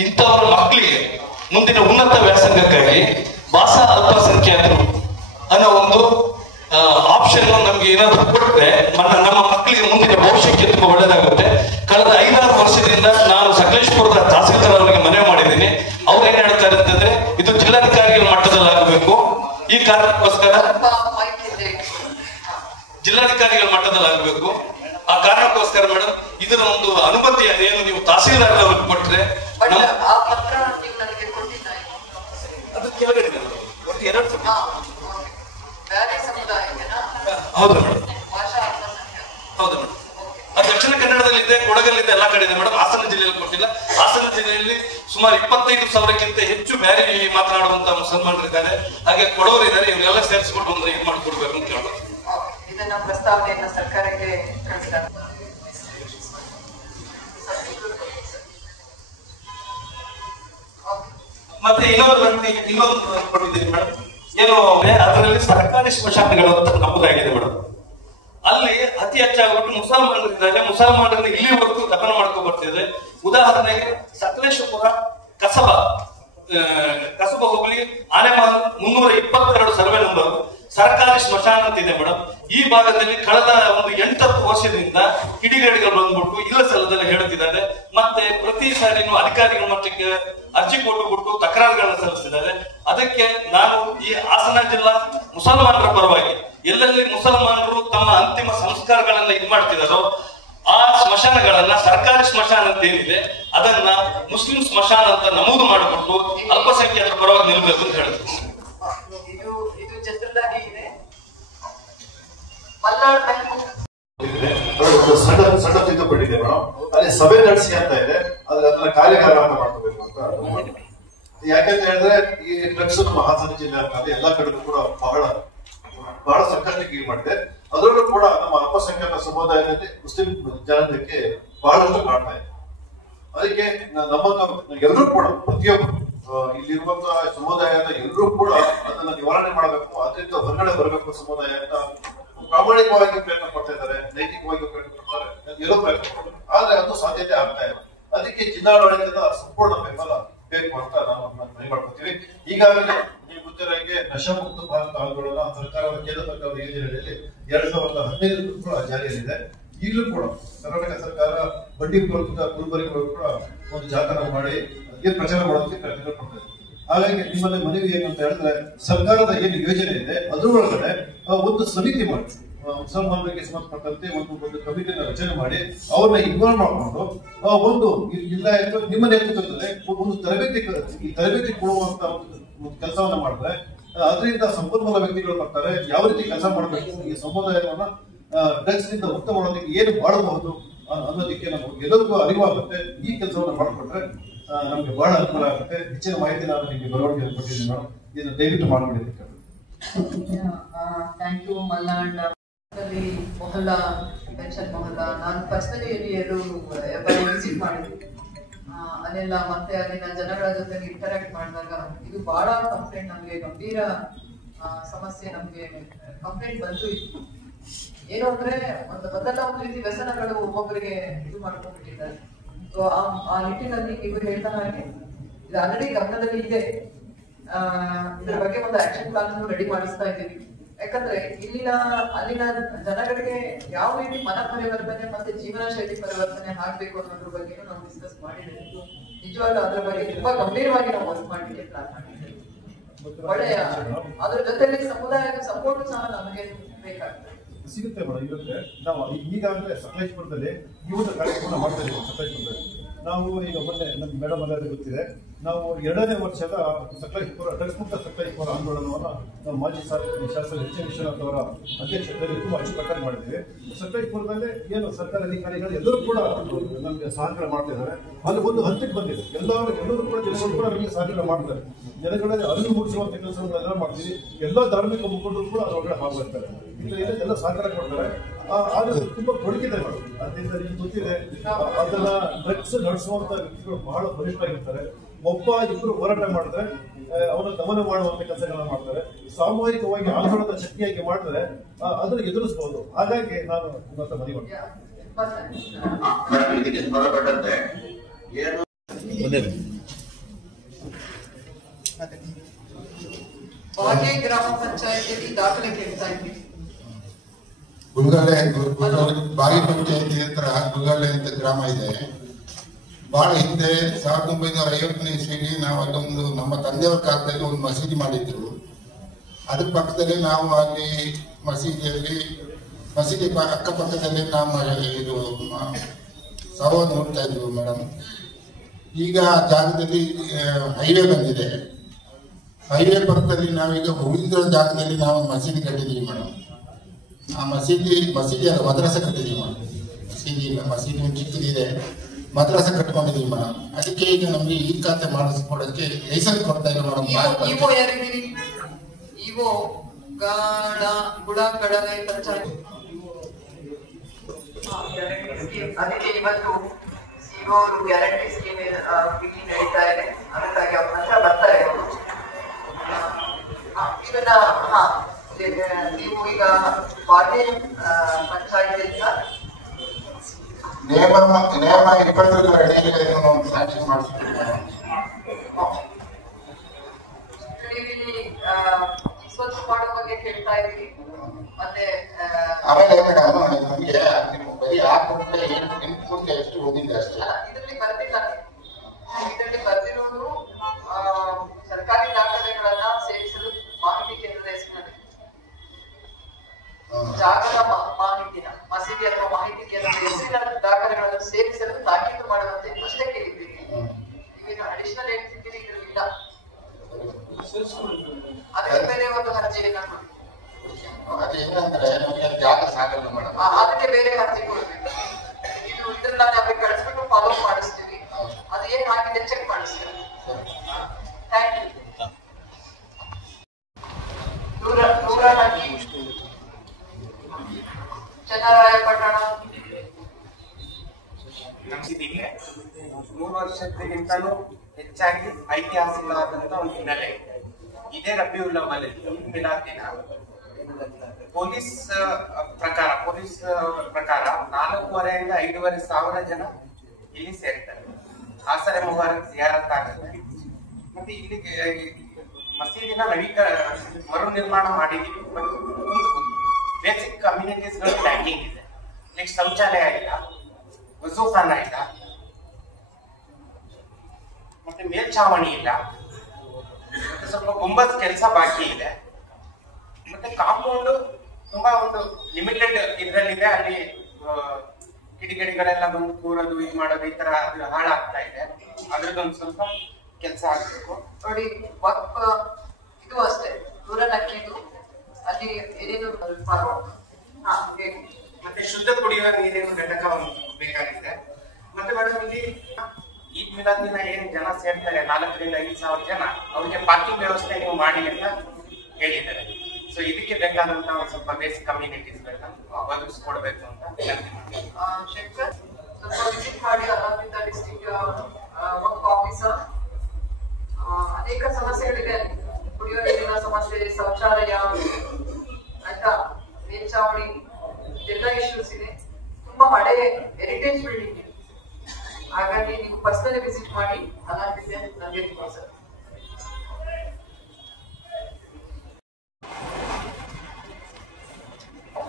ಇಂಥವರ ಮಕ್ಕಳಿಗೆ ಮುಂದಿನ ಉನ್ನತ ವ್ಯಾಸಂಗಕ್ಕಾಗಿ ಭಾಷಾ ಅಲ್ಪಸಂಖ್ಯಾತರು ಅನ್ನೋ ಒಂದು ಆಪ್ಷನ್ ನಮ್ಗೆ ಏನಾದ್ರು ಕೊಟ್ಟರೆ ನಮ್ಮ ಮಕ್ಕಳಿಗೆ ಮುಂದಿನ ಭವಿಷ್ಯಕ್ಕೆ ತುಂಬಾ ಒಳ್ಳೇದಾಗುತ್ತೆ. ಕಳೆದ 5-6 ವರ್ಷದಿಂದ ನಾನು ಸಕಲೇಶ್ಪುರದ ತಹಸೀಲ್ದಾರ್ ಅವರಿಗೆ ಮನವಿ ಮಾಡಿದ್ದೀನಿ. ಅವ್ರು ಏನ್ ಹೇಳ್ತಾರೆ ಅಂತಂದ್ರೆ ಇದು ಜಿಲ್ಲಾಧಿಕಾರಿಗಳ ಮಟ್ಟದಲ್ಲಿ ಆಗಬೇಕು. ಈ ಕಾರಣಕ್ಕೋಸ್ಕರ ಜಿಲ್ಲಾಧಿಕಾರಿಗಳ ಮಟ್ಟದಲ್ಲಿ ಆಗಬೇಕು. ಆ ಕಾರಣಕ್ಕೋಸ್ಕರ ಮೇಡಮ್ ಇದರ ಒಂದು ಅನುಮತಿ ಏನು ನೀವು ತಹಸೀಲ್ದಾರ್ ಅವ್ರಿಗೆ ಕೊಟ್ರೆ ಅದು ಕೆಳಗಡೆ ಒಟ್ಟು 2 ಹೌದು ಮೇಡಮ್, ಹೌದು ಮೇಡಮ್. ಅದು ದಕ್ಷಿಣ ಕನ್ನಡದಲ್ಲಿದೆ, ಕೊಡಗಲ್ಲಿದೆ, ಎಲ್ಲಾ ಕಡೆ ಇದೆ ಮೇಡಮ್. ಹಾಸನ ಜಿಲ್ಲೆಯಲ್ಲಿ ಕೊಟ್ಟಿಲ್ಲ. ಹಾಸನ ಜಿಲ್ಲೆಯಲ್ಲಿ ಸುಮಾರು 25,000ಕ್ಕಿಂತ ಹೆಚ್ಚು ಬ್ಯಾರಿ ಮಾತನಾಡುವಂತ ಮುಸಲ್ಮಾನರಿದ್ದಾರೆ, ಹಾಗೆ ಕೊಡವರು ಇದ್ದಾರೆ. ಇವರೆಲ್ಲ ಸೇರಿಸ್ಕೊಂಡು ಒಂದು ಇದು ಮಾಡಿಕೊಡ್ಬೇಕು ಅಂತ ಹೇಳೋದು. ಇದನ್ನ ಪ್ರಸ್ತಾವನೆಯನ್ನ ಸರ್ಕಾರಕ್ಕೆ ಕಳಿಸಿದ್ದಾರೆ. ಮತ್ತೆ ಇನ್ನೊಂದು ಕೊಟ್ಟಿದ್ದೀನಿ ಮೇಡಮ್. ಏನು ಅದರಲ್ಲಿ ಸರ್ಕಾರಿ ಸ್ಮಶಾನಗಳು ಅಂತ ನಮೂದಾಗಿದೆ ಮೇಡಮ್. ಅಲ್ಲಿ ಅತಿ ಹೆಚ್ಚಾಗ್ಬಿಟ್ಟು ಮುಸಲ್ಮಾನರಿದ್ದಾರೆ. ಮುಸಲ್ಮಾನರನ್ನ ಇಲ್ಲಿವರೆಗೂ ದಫನ ಮಾಡ್ಕೊಂಡು ಬರ್ತಿದೆ. ಉದಾಹರಣೆಗೆ ಸಕಲೇಶಪುರ ಕಸಬ ಹೋಬಳಿ ಆನೆಮಾಲ್ 322 ಸರ್ವೆ ನಂಬರ್ ಸರ್ಕಾರಿ ಸ್ಮಶಾನ ಅಂತ ಇದೆ ಮೇಡಮ್. ಈ ಭಾಗದಲ್ಲಿ ಕಳೆದ ಒಂದು 8-10 ವರ್ಷದಿಂದ ಕಿಡಿಗೇಡಿಗಳು ಬಂದ್ಬಿಟ್ಟು ಇಲ್ಲ ಸಲ್ಲದಲ್ಲಿ ಹೇಳುತ್ತಿದ್ದಾರೆ. ಮತ್ತೆ ಪ್ರತಿ ಸಾರಿನೂ ಅಧಿಕಾರಿಗಳ ಮಟ್ಟಕ್ಕೆ ಅರ್ಜಿ ಕೊಟ್ಟುಬಿಟ್ಟು ತಕರಾರುಗಳನ್ನ ಸಲ್ಲಿಸಿದ್ದಾರೆ. ಅದಕ್ಕೆ ನಾನು ಈ ಹಾಸನ ಜಿಲ್ಲಾ ಮುಸಲ್ಮಾನರ ಪರವಾಗಿ ಎಲ್ಲೆಲ್ಲಿ ಮುಸಲ್ಮಾನರು ತಮ್ಮ ಅಂತಿಮ ಸಂಸ್ಕಾರಗಳನ್ನ ಇದು ಮಾಡ್ತಿದಾರೋ ಆ ಸ್ಮಶಾನಗಳನ್ನ ಸರ್ಕಾರಿ ಸ್ಮಶಾನ ಅಂತ ಏನಿದೆ ಅದನ್ನ ಮುಸ್ಲಿಂ ಸ್ಮಶಾನ ಅಂತ ನಮೂದು ಮಾಡಿಬಿಟ್ಟು ಅಲ್ಪಸಂಖ್ಯಾತರ ಪರವಾಗಿ ನಿಲ್ಬೇಕು ಅಂತ ಹೇಳ್ತೀನಿ. ಇದು ಜನರಲ್ ಆಗಿ ಇದೆ. ಸಣ್ಣ ತಿದ್ದುಪಡಿ ಇದೆ ಮೇಡಮ್. ಅಲ್ಲಿ ಸಭೆ ನಡೆಸಿ ಅಂತ ಇದೆ, ಆದ್ರೆ ಅದನ್ನ ಕಾರ್ಯಾಗಾರ ಅಂತ ಮಾಡ್ಕೋಬೇಕು ಅಂತ. ಯಾಕಂತ ಹೇಳಿದ್ರೆ ಈ ಡ್ರಗ್ಸ್ ನಮ್ಮ ಹಾಸನ ಜಿಲ್ಲೆ ಅಂತ ಎಲ್ಲಾ ಕಡೆಗೂ ಕೂಡ ಬಹಳ ಸಂಕಷ್ಟಕ್ಕೆ ಈಡು ಮಾಡಿದೆ. ಅದರಲ್ಲೂ ಕೂಡ ನಮ್ಮ ಅಲ್ಪಸಂಖ್ಯಾತ ಸಮುದಾಯದಲ್ಲಿ ಮುಸ್ಲಿಂ ಜನತೆಗೆ ಬಹಳಷ್ಟು ಕಾಡ್ತಾ ಇದೆ. ಅದಕ್ಕೆ ನಮ್ಮಂತ ಎಲ್ಲರೂ ಕೂಡ ಪ್ರತಿಯೊಬ್ಬರು ಇಲ್ಲಿರುವಂತಹ ಸಮುದಾಯದ ಎಲ್ಲರೂ ಕೂಡ ಅದನ್ನ ನಿವಾರಣೆ ಮಾಡಬೇಕು, ಅದರಿಂದ ಹೊರಗಡೆ ಬರಬೇಕು ಸಮುದಾಯ ಅಂತ ಪ್ರಾಮಾಣಿಕವಾಗಿ ಪ್ರಯತ್ನ ಪಡ್ತಾ ಇದ್ದಾರೆ, ನೈತಿಕವಾಗಿ ಪ್ರಯತ್ನ ಪಡ್ತಾರೆ, ಎಲ್ಲೋ ಪ್ರಯತ್ನ ಪಡ್ತಾರೆ. ಆದ್ರೆ ಅದು ಸಾಧ್ಯತೆ ಆಗ್ತಾ ಇಲ್ಲ. ಅದಕ್ಕೆ ಜಿಲ್ಲಾಡಳಿತದ ಸಂಪೂರ್ಣ ಬೆಂಬಲ ಬೇಕು ಅಂತ ನಾವು ಮನವಿ ಮಾಡ್ಕೊತೀವಿ. ಈಗಾಗಲೇ ನೀವು ಗೊತ್ತಿರೋಂಗೆ ನಶಾಮುಕ್ತ ಭಾರತ ಆಂದೋಲನ ಸರ್ಕಾರದ ಕೇಂದ್ರ ಸರ್ಕಾರದ ಯೋಜನೆಯಲ್ಲಿ 2015 ಕೂಡ ಜಾರಿಯಲ್ಲಿದೆ. ಈಗಲೂ ಕೂಡ ಕರ್ನಾಟಕ ಸರ್ಕಾರ ಬಡ್ಡಿ ಪೂರ್ವಕ ಗುಲ್ಬರ್ಗಗಳು ಕೂಡ ಒಂದು ಜಾಥಾ ಮಾಡಿ ಏನ್ ಪ್ರಚಾರ ಮಾಡೋದಕ್ಕೆ ಪ್ರಯತ್ನ ಪಡ್ತಾರೆ. ಹಾಗಾಗಿ ನಿಮ್ಮಲ್ಲಿ ಮನವಿ ಏನು ಅಂತ ಹೇಳಿದ್ರೆ ಸರ್ಕಾರದ ಏನು ಯೋಜನೆ ಇದೆ ಅದರೊಳಗಡೆ ಒಂದು ಸಮಿತಿ ಮಾಡಿ ಮುಸಲ್ಮಾನರಿಗೆ ಸಂಬಂಧಪಟ್ಟಂತೆ ಒಂದು ಕಮಿಟಿನ ರಚನೆ ಮಾಡಿ ಅವ್ರನ್ನ ಇನ್ವಾಲ್ವ್ ಮಾಡಿಕೊಂಡು ಒಂದು ಇಲ್ಲ ನಿಮ್ಮ ನೇತೃತ್ವದಲ್ಲಿ ಒಂದು ತರಬೇತಿ ಕೊಡುವಂತ ಒಂದು ಕೆಲಸವನ್ನ ಮಾಡಿದ್ರೆ ಅದರಿಂದ ಸಂಪನ್ಮೂಲ ವ್ಯಕ್ತಿಗಳು ಬರ್ತಾರೆ. ಯಾವ ರೀತಿ ಕೆಲಸ ಮಾಡಬೇಕು, ಈ ಸಮುದಾಯವನ್ನ ಡ್ರಗ್ಸ್ ನಿಂದ ಮುಕ್ತ ಮಾಡೋದಕ್ಕೆ ಏನು ಮಾಡಬಹುದು ಅನ್ನೋದಕ್ಕೆ ನಮ್ಗೆ ಎಲ್ಲರಿಗೂ ಅರಿವಾಗುತ್ತೆ. ಈ ಕೆಲಸವನ್ನ ಮಾಡಿಕೊಟ್ರೆ ನಮ್ಗೆ ಬಹಳ ಅನುಕೂಲ ಆಗುತ್ತೆ. ಹೆಚ್ಚಿನ ಮಾಹಿತಿ ನಾನು ನಿಮಗೆ ಬರವಣಿಗೆ ಕೊಟ್ಟಿದ್ದೀನಿ ಮೇಡಮ್, ಇದನ್ನು ದಯವಿಟ್ಟು ಮಾಡಿಬಿಡಿ. Thank you Malnad. ಮೊಹಲ್ಲಾ ಪೆನ್ಷನ್ ಮೊಹಲ್ಲಾ ನಾನು ಪರ್ಸನಲಿ ವಿಸಿಟ್ ಮಾಡಿದ್ವಿ. ಅಲ್ಲೆಲ್ಲ ಮತ್ತೆ ಅಲ್ಲಿನ ಜನಗಳ ಜೊತೆ ಇಂಟರಾಕ್ಟ್ ಮಾಡಿದಾಗ ಇದು ಬಹಳ ಕಂಪ್ಲೇಂಟ್, ನಮ್ಗೆ ಗಂಭೀರ ಸಮಸ್ಯೆ, ನಮ್ಗೆ ಕಂಪ್ಲೇಂಟ್ ಬಂತು. ಇತ್ತು ಏನು ಅಂದ್ರೆ ಒಂದಲ್ಲ ಒಂದು ರೀತಿ ವ್ಯಸನಗಳು ಒಬ್ಬೊಬ್ಬರಿಗೆ ಇದು ಮಾಡ್ಕೊಂಡ್ಬಿಟ್ಟಿದ್ದಾರೆ. ಸೊ ಆ ನಿಟ್ಟಿನಲ್ಲಿ ನೀವು ಹೇಳ್ತಾ ಹಾಗೆ ಇದು ಆಲ್ರೆಡಿ ಗಮನದಲ್ಲಿ ಇದೆ. ಇದ್ರ ಬಗ್ಗೆ ಒಂದು ಆಕ್ಷನ್ ಪ್ಲಾನ್ ರೆಡಿ ಮಾಡಿಸ್ತಾ ಇದ್ದೀವಿ. ಯಾಕಂದ್ರೆ ಅಲ್ಲಿನ ಜನಗಳಿಗೆ ಯಾವ ರೀತಿ ಮನ ಪರಿವರ್ತನೆ ಮತ್ತೆ ಜೀವನ ಶೈಲಿ ಪರಿವರ್ತನೆ ಆಗ್ಬೇಕು ಅನ್ನೋದ್ರ ಬಗ್ಗೆ ನಾವು ಡಿಸ್ಕಸ್ ಮಾಡಿದ್ದೇವೆ. ನಿಜವಾಗ್ಲೂ ಅದ್ರ ಬಗ್ಗೆ ತುಂಬಾ ಗಂಭೀರವಾಗಿ ನಾವು ವರ್ಕ್ ಮಾಡ್ಲಿಕ್ಕೆ ಪ್ಲಾನ್ ಮಾಡಿದ್ದೇವೆ. ಒಳ್ಳೆಯ ಅದ್ರ ಜೊತೆಲಿ ಸಮುದಾಯದ ಸಪೋರ್ಟ್ ಸಹ ನಮಗೆ ಬೇಕಾಗ್ತದೆ? ಸಿಗುತ್ತೆ ಮೇಡಮ್. ಇವತ್ತು ನಾವು ಈಗಾಗಲೇ ಸಕಲೇಶ್ಪುರದಲ್ಲಿ ಈ ಒಂದು ಕಾರ್ಯಕ್ರಮ ಮಾಡ್ತಾ ಇದ್ದೀವಿ. ಸಕಲೇಶ್ಪುರದಲ್ಲಿ ನಾವು ಈಗ ಮೊನ್ನೆ ನಮ್ಮ ಮೇಡಮ್ ಎಲ್ಲರಿಗೂ ಗೊತ್ತಿದೆ, ನಾವು 2ನೇ ವರ್ಷದ ಸಕಲೇಶ್ಪುರ ಡ್ರಗ್ಸ್ ಮುಕ್ತ ಸಕಲೇಶ್ಪುರ ಆಂದೋಲನವನ್ನು ನಾವು ಮಾಜಿ ಶಾಸಕ ಎಚ್ ಎನ್ ವಿಶ್ವನಾಥ್ ಅವರ ಅಧ್ಯಕ್ಷತೆಯಲ್ಲಿ ತುಂಬ ಅಚ್ಚುಕಟ್ಟಾಗಿ ಮಾಡಿದ್ದೀವಿ. ಸಕಲೇಶ್ಪುರದಲ್ಲಿ ಏನು ಸರ್ಕಾರಿ ಅಧಿಕಾರಿಗಳು ಎಲ್ಲರೂ ಕೂಡ ನಮಗೆ ಸಹಕಾರ ಮಾಡ್ತಿದ್ದಾರೆ. ಅಲ್ಲಿ ಒಂದು ಹಂತಕ್ಕೆ ಬಂದಿದೆ, ಎಲ್ಲರೂ ಕೂಡ ಜನಗಳು ಕೂಡ ನಮಗೆ ಸಹಕಾರ ಮಾಡ್ತಾರೆ. ಜನಗಳಲ್ಲಿ ಅರಿವು ಮೂಡಿಸುವಂಥ ಕೆಲಸಗಳನ್ನೆಲ್ಲ ಮಾಡ್ತೀವಿ. ಎಲ್ಲ ಧಾರ್ಮಿಕ ಮುಖಂಡರು ಕೂಡ ಅದರೊಳಗಡೆ ಭಾಗವಹಿಸ್ತಾರೆ. ಎಲ್ಲ ಸಹಕಾರ ಕೊಡ್ತಾರೆ. ಆದ್ರೆ ತುಂಬಾ ತೊಡಗಿದೆ ಮೇಡಮ್. ಅದರಿಂದ ನಿಮ್ಗೆ ಗೊತ್ತಿದೆ, ಅದನ್ನ ಡ್ರಗ್ಸ್ ನಡೆಸುವಂತ ವ್ಯಕ್ತಿಗಳು ಬಹಳ ಬಲಿಷ್ಠರಾಗಿರ್ತಾರೆ. ಒಬ್ಬ ಇಬ್ಬರು ಹೋರಾಟ ಮಾಡಿದ್ರೆ ಅವರ ದಮನ ಮಾಡುವಂತ ಕೆಲಸಗಳನ್ನ ಮಾಡ್ತಾರೆ. ಸಾಮೂಹಿಕವಾಗಿ ಆಂದೋಲನದ ಶಕ್ತಿಯಾಗಿ ಮಾಡಿದ್ರೆ ಅದನ್ನು ಎದುರಿಸಬಹುದು. ಹಾಗಾಗಿ ನಾನು ಇವತ್ತು ಮನವಿ ಮಾಡ್ತೀನಿ. ಬಾಗೆ ಗ್ರಾಮ ಪಂಚಾಯತಿಯಲ್ಲಿ ದಾಖಲೆ ಕೇಳ್ತಾ ಇದ್ದೀವಿ. ಗುಲ್ಗಲ್ಲೆ ಬಾಗಿ ಪಂಚಾಯತಿ ಹತ್ರ ಗುಲ್ಗಲ್ಲೆ ಅಂತ ಗ್ರಾಮ ಇದೆ. ಬಹಳ ಹಿಂದೆ 1950ನೇ ಇಸ್ವಿಗೆ ನಾವು ಅಲ್ಲೊಂದು ನಮ್ಮ ತಂದೆಯವರ ಕಾಲದಲ್ಲಿ ಒಂದು ಮಸೀದಿ ಮಾಡಿದ್ರು. ಅದ್ರ ಪಕ್ಕದಲ್ಲಿ ನಾವು ಅಲ್ಲಿ ಮಸೀದಿ ಅಕ್ಕಪಕ್ಕದಲ್ಲಿ ನಾವು ಇದು ಸವ ನೋಡ್ತಾ ಇದ್ವಿ ಮೇಡಮ್. ಈಗ ಆ ಜಾಗದಲ್ಲಿ ಹೈವೇ ಬಂದಿದೆ. ಹೈವೇ ಪಕ್ಕದಲ್ಲಿ ನಾವೀಗ ಉಳಿದಿರೋ ಜಾಗದಲ್ಲಿ ನಾವು ಮಸೀದಿ ಕಟ್ಟಿದ್ದೀವಿ ಮೇಡಮ್. ಆ ಮಸೀದಿ ಅಲ್ಲ, ಮದ್ರಸೆ ಕಟ್ಟಿದ್ದೀವಿ ಮೇಡಮ್. ಮಸೀದಿ ಇಲ್ಲ, ಮಸೀದಿ ಚಿಕ್ಕದಿದೆ, ಮದ್ರಸೆ ಕಟ್ಕೊಂಡಿದ್ದೀವಿ ಮೇಡಮ್. ಅದಕ್ಕೆ ಈಗ ನಮ್ಗೆ ಈ ಖಾತೆ ಮಾಡಿಸ್ಕೊಡೋದಕ್ಕೆ ಲೈಸೆನ್ಸ್ ಕೊಡ್ತಾ ಇಲ್ಲ ಮೇಡಮ್. ಇಒ ಯಾರಿದ್ದೀರಿ? ಇಒ ಗುಡಾಕಡಲೆ ಪಂಚಾಯತ್. ಅದಕ್ಕೆ ಇವತ್ತು ಸಿಒ ಅವರು ಗ್ಯಾರಂಟಿ ಸ್ಕೀಮ್ ಇಲ್ಲಿ ನಡೀತಾ ಇದೆ. ಅದಕ್ಕಾಗಿ ಅವ್ರ ಹತ್ರ ಬರ್ತಾರೆ ಅವರು. ಇವನ್ನ ನೀವು ಈಗ ಬಾಟೆ ಪಂಚಾಯತ್ ನೇಮ 20 ಅಡಿಯಲ್ಲಿ ಒಂದು ಸ್ಯಾಂಕ್ಷನ್ ಮಾಡಿಸ್ತೀವಿ. ಸ್ವಚ್ಛ ಮಾಡೋ ಬಗ್ಗೆ ಕೇಳ್ತಾ ಇದ್ದೀವಿ. ಮತ್ತೆ ಆಮೇಲೆ ನಮ್ಗೆ ಬರೀ ಹಾಕೊಂಡ್ರೆ ಎಷ್ಟು ಓದಿದೆ ಅಷ್ಟೇ. ಇದರಲ್ಲಿ ಬರ್ತಿಲ್ಲ. ಇದರಲ್ಲಿ ಬರ್ದಿರೋದು ಸರ್ಕಾರಿ ದಾಖಲೆಗಳನ್ನ ಸೇರಿಸಲು ಮಾಹಿತಿ ಕೇಂದ್ರದ ಹೆಸರಿನಲ್ಲಿ ಜಾಗದ ಮಾಹಿತಿನ ಮಸೀದಿ ಅಥವಾ ಮಾಹಿತಿ ಕೇಂದ್ರದ ಹೆಸರಿನ ದಾಖಲೆಗಳನ್ನು ಸೇರಿಸಲು ತಾಕೀತು ಮಾಡುವಂತೆ ಅಷ್ಟೇ ಕೇಳಿದ್ದೀವಿ. ಈಗ ಅಡಿಷನಲ್ ಹೇಳ್ತಿದ್ದೀರಿ, ಇದರಲ್ಲಿಲ್ಲ. ಅದಕ್ಕೆ ಬೇರೆ ಒಂದು ಅರ್ಜಿಯನ್ನ ಕೊಡಿ. ಅದಕ್ಕೆ ಬೇರೆ ಅರ್ಜಿ ಕೊಡ್ಬೇಕು. ಇದನ್ನ ನಾವು ಕಳಿಸ್ಬಿಟ್ಟು ಫಾಲೋ ಮಾಡಿಸ್ತೀವಿ. ಅದು ಏನಾಗಿದೆ ಚೆಕ್ ಮಾಡಿಸ್ತೀವಿ. Thank you. ನೂರನಹಳ್ಳಿ, ಚನ್ನರಾಯಪಟ್ಟಣ. ಮಸೀದಿಗೆ 3 ವರ್ಷಕ್ಕಿಂತಲೂ ಹೆಚ್ಚಾಗಿ ಐತಿಹಾಸಿಕವಾದಂತ ಒಂದು ಹಿನ್ನೆಲೆ ಇದೆ. ಇದೇ ರಬಿಯುಲ್ ಅವ್ವಲ್ ಮಿಲಾದ್ ದಿನ ಪೊಲೀಸ್ ಪ್ರಕಾರ 4,500ರಿಂದ 5,500 ಸಾವಿರ ಜನ ಇಲ್ಲಿ ಸೇರ್ತಾರೆ. ಆಸರೆ ಮುಬಾರಕ್ ಜಿಯಾರತ್ ಆಗುತ್ತೆ. ಮತ್ತೆ ಇಲ್ಲಿಗೆ ಮಸೀದಿನ ಮರು ನಿರ್ಮಾಣ ಮಾಡಿದೀವಿ. ಬಟ್ ಬೇಸಿಕ್ ಕಮ್ಯುನಿಟೀಸ್ ಗಳು ಲ್ಯಾಕಿಂಗ್ ಇದೆ. ನೆಕ್ಸ್ಟ್ ಶೌಚಾಲಯ ಇಲ್ಲ, ವಜೂಖಾನ ಇಲ್ಲ, ಮತ್ತೆ ಮೇಲ್ಛಾವಣಿ ಇಲ್ಲ, ಮತ್ತೆ ಸ್ವಲ್ಪ ಗುಂಬಜ್ ಕೆಲಸ ಬಾಕಿ ಇದೆ. ಮತ್ತೆ ಕಾಂಪೌಂಡ್ ತುಂಬಾ ಒಂದು ಲಿಮಿಟೆಡ್ ಇದ್ರಲ್ಲಿದೆ. ಅಲ್ಲಿ ಕಿಡಿಗೇಡಿಗಳೆಲ್ಲ ಬಂದು ಕೂರೋದು, ಇದು ಮಾಡೋದು, ಈ ತರ ಹಾಳಾಗ್ತಾ ಇದೆ. ಅದ್ರದ್ದೊಂದು ಸ್ವಲ್ಪ ಕೆಲಸ ಆಗ್ಬೇಕು. ನೋಡಿ, ಇದು ಅಷ್ಟೇ ನೂರನಕ್ಕಿದು ಅಲ್ಲಿ ಏನೇನು ಮತ್ತೆ ಶುದ್ಧ ಕುಡಿಯುವ ನೀರಿನ ಘಟಕ ಬೇಕಾಗಿದೆ. ಮತ್ತೆ ಮೇಡಮ್ ಇಲ್ಲಿ ಈದ್ ಮಿಲಾದ್ ದಿನ ಏನ್ ಜನ ಸೇರ್ತಾರೆ 4,000ರಿಂದ 5,000 ಜನ, ಅವ್ರಿಗೆ ಪಾರ್ಕಿಂಗ್ ವ್ಯವಸ್ಥೆ ನೀವು ಮಾಡಿ ಅಂತ ಹೇಳಿದ್ದಾರೆ. ಸೊ ಇದಕ್ಕೆ ಬೇಕಾದಂತ ಒಂದು ಸ್ವಲ್ಪ ಬೇಸಿಕ್ ಕಮ್ಯುನಿಟೀಸ್ ಒದಗಿಸ್ಕೊಡ್ಬೇಕು ಅಂತ ಶಂಕರ್ ಸ್ವಲ್ಪ ವಿಸಿಟ್ ಮಾಡಿ. ಅನಾಮಿತ ಡಿಸ್ಟ್ರಿಕ್ಟ್ ವರ್ಕ್ ಆಫೀಸರ್ ಅನೇಕ ಸಮಸ್ಯೆಗಳಿದೆ. ಕುಡಿಯುವ ನೀರಿನ ಸಮಸ್ಯೆ, ಶೌಚಾಲಯ, ಆಯ್ತಾ, ಮೇಲ್ಛಾವಣಿ, ಎಲ್ಲ ಇಶ್ಯೂಸ್ ಇದೆ. ತುಂಬಾ ಹಳೆ ಹೆರಿಟೇಜ್ ಬಿಲ್ಡಿಂಗ್. ಹಾಗಾಗಿ ನೀವು ಪರ್ಸನಲಿ ವಿಸಿಟ್ ಮಾಡಿ ಅನಾಮಿತೆ ನನಗೆ ಸರ್.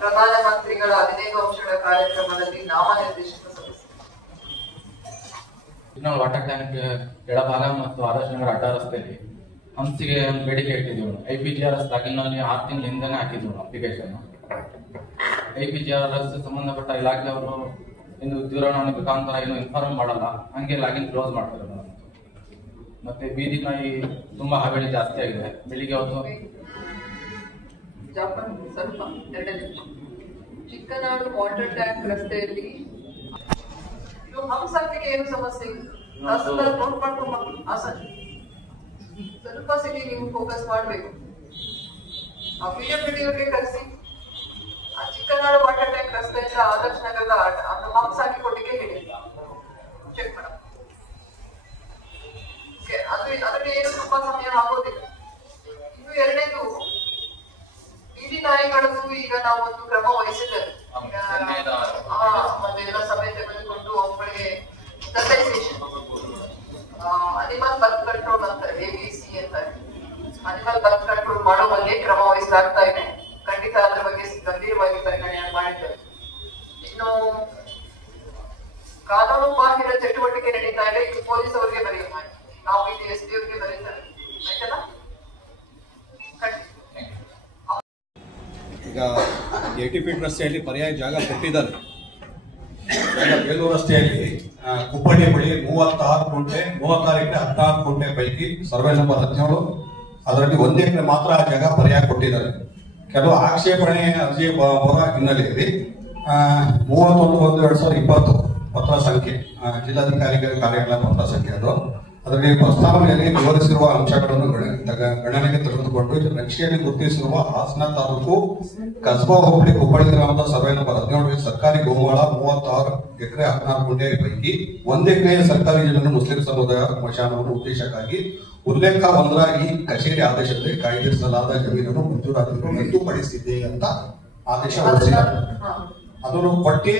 ಪ್ರಧಾನಮಂತ್ರಿಗಳ 15 ಅಂಶಗಳ ಕಾರ್ಯಕ್ರಮದಲ್ಲಿ ನಾಮನಿರ್ದೇಶಿತ ಸದಸ್ಯ ವಾಟರ್ ಟ್ಯಾಂಕ್ ಎಡಭಾಗ ಮತ್ತು ಆದರ್ಶ ನಗರ ಅಡ್ಡ ರಸ್ತೆಯಲ್ಲಿ ಹಂಸಿಗೆ ಒಂದು ಬೇಡಿಕೆ ಇಟ್ಟಿದ್ದೀವಿ. IPGRS ದಾಗಿನಲ್ಲಿ 6 ತಿಂಗಳ ಹಿಂದೆನೆ ಹಾಕಿದ್ವಿ ಅಪ್ಲಿಕೇಶನ್. IPGRS ಸಂಬಂಧಪಟ್ಟ ಇಲಾಖೆಯವರು ಇನ್ನು ದೂರವಾಣಿ ಮುಖಾಂತರ ಏನು ಇನ್ಫಾರ್ಮ್ ಮಾಡಲ್ಲ, ಹಂಗೆ ಲಾಗಿನ್ ಕ್ಲೋಸ್ ಮಾಡ್ತಾರೆ ಮೇಡಮ್. ಮತ್ತೆ ಬೀದಿ ನಾಯಿ ತುಂಬಾ ಹಾವಳಿ ಜಾಸ್ತಿ ಆಗಿದೆ. ಬೆಳಿಗ್ಗೆ ಹೊತ್ತು ಸ್ವಲ್ಪ 2 ನಿಮಿಷ. ಚಿಕ್ಕನಾಡು ವಾಟರ್ ಟ್ಯಾಂಕ್ ರಸ್ತೆಯಲ್ಲಿ ಇದು ಹಂಸಾತಿಗೆ ಏನು ಸಮಸ್ಯೆ ನೋಟ್ ಮಾಡ್ಕೊಂಬ ಸ್ವಲ್ಪ ಸಿಟಿ ನೀವು ಫೋಕಸ್ ಮಾಡ್ಬೇಕು. ಆ PWD ಕರೆಸಿ ಆ ಚಿಕ್ಕನಾಡು ವಾಟರ್ ಟ್ಯಾಂಕ್ ರಸ್ತೆಯಿಂದ ಆದರ್ಶ ನಗರದ ಅದು ಹಂಪ್ಸ್ ಹಾಕಿ ಕೊಡ್ಲಿಕ್ಕೆ ಹೇಳಿ, ಚೆಕ್ ಮಾಡ. ಅದ್ರಲ್ಲಿ ಏನು ತುಂಬಾ ಸಮಯ ಆಗೋದಿಲ್ಲ. ಇನ್ನು 2ನೇದು ಬೀದಿ ನಾಯಿಗಳದ್ದು ಈಗ ನಾವು ಒಂದು ಕ್ರಮ ವಹಿಸಿದ್ದೇವೆ. ಮತ್ತೆ ಎಲ್ಲ ಸಭೆ ತೆಗೆದುಕೊಂಡು ಅವುಗಳಿಗೆ ಸ್ಟೆರಿಲೈಸೇಷನ್, ಅನಿಮಲ್ ಬರ್ತ್ ಕಂಟ್ರೋಲ್ ಅಂತಾರೆ, ABC ಅಂತಾರೆ, ಅನಿಮಲ್ ಬರ್ತ್ ಕಂಟ್ರೋಲ್ ಮಾಡುವಲ್ಲಿ ಕ್ರಮ ವಹಿಸಲಾಗ್ತಾ ಇದೆ. ಖಂಡಿತ ಅದರ ಬಗ್ಗೆ ಗಂಭೀರವಾಗಿ ಪರಿಗಣನೆ ಮಾಡಿದ್ದೇವೆ. ಇನ್ನು ಕಾನೂನು ಬಾಹಿರ ಚಟುವಟಿಕೆ ನಡೀತಾ ಇದೆ, ಇದು ಪೊಲೀಸ್ ಅವರಿಗೆ ಬರೆಯ ಮಾಡಿ, ನಾವು ಇಲ್ಲಿ SP ಅವರಿಗೆ ಬರೀತಾರೆ, ಆಯ್ತಲ್ಲ? ಈಗ 80 ಫೀಟ್ ರಸ್ತೆಯಲ್ಲಿ ಪರ್ಯಾಯ ಜಾಗ ಕೊಟ್ಟಿದ್ದಾರೆ. ಬೇಲೂರು ರಸ್ತೆಯಲ್ಲಿ ಕುಪ್ಪಳ್ಳಿ ಬಳಿ 36 ಗುಂಟೆ 16 ಗುಂಟೆ ಪೈಕಿ ಸರ್ವೆ ನಂಬರ್ 17 ಅದರಲ್ಲಿ 1 ಎಕರೆ ಮಾತ್ರ ಆ ಜಾಗ ಪರ್ಯಾಯ ಕೊಟ್ಟಿದ್ದಾರೆ. ಕೆಲವು ಆಕ್ಷೇಪಣೆ ಅರ್ಜಿ ಬರೋ ಹಿನ್ನೆಲೆಯಲ್ಲಿ 31/1/2020 ಪತ್ರ ಸಂಖ್ಯೆ ಜಿಲ್ಲಾಧಿಕಾರಿಗಳ ಕಾರ್ಯಾಲಯ ಪತ್ರ ಸಂಖ್ಯೆ ಅದರಲ್ಲಿ ಪ್ರಸ್ತಾವನೆಯಲ್ಲಿ ವಿವರಿಸಿರುವ ಅಂಶಗಳನ್ನು ಗಣನೆಗೆ ತೆಗೆದುಕೊಂಡು ನಕ್ಷೆಯಲ್ಲಿ ಗುರುತಿಸಿರುವ ಹಾಸನ ತಾಲೂಕು ಕಸ್ಬಾ ಹೋಬಳಿ ಕುಪ್ಪಳ್ಳಿ ಗ್ರಾಮದ ಸರ್ವೆ ನಂಬರ್ 17 ಸರ್ಕಾರಿ ಗೋಮಾಳ 36 ಎಕರೆ 16 ಗುಂಟೆ ಪೈಕಿ 1 ಎಕರೆಯ ಸರ್ಕಾರಿ ಜಮೀನು ಮುಸ್ಲಿಂ ಸಮುದಾಯ ಸ್ಮಶಾನವನ್ನು ಉದ್ದೇಶಕ್ಕಾಗಿ ಉಲ್ಲೇಖ 1ರ ಈ ಕಚೇರಿ ಆದೇಶದಲ್ಲಿ ಕಾಯ್ದಿರಿಸಲಾದ ಜಮೀನನ್ನು ಮಂಜೂರಾತಿಯನ್ನು ರದ್ದುಪಡಿಸಿದೆ ಅಂತ ಆದೇಶ ಹೊರಡಿಸಿದ್ದಾರೆ. ಅದನ್ನು ಪಟ್ಟಿ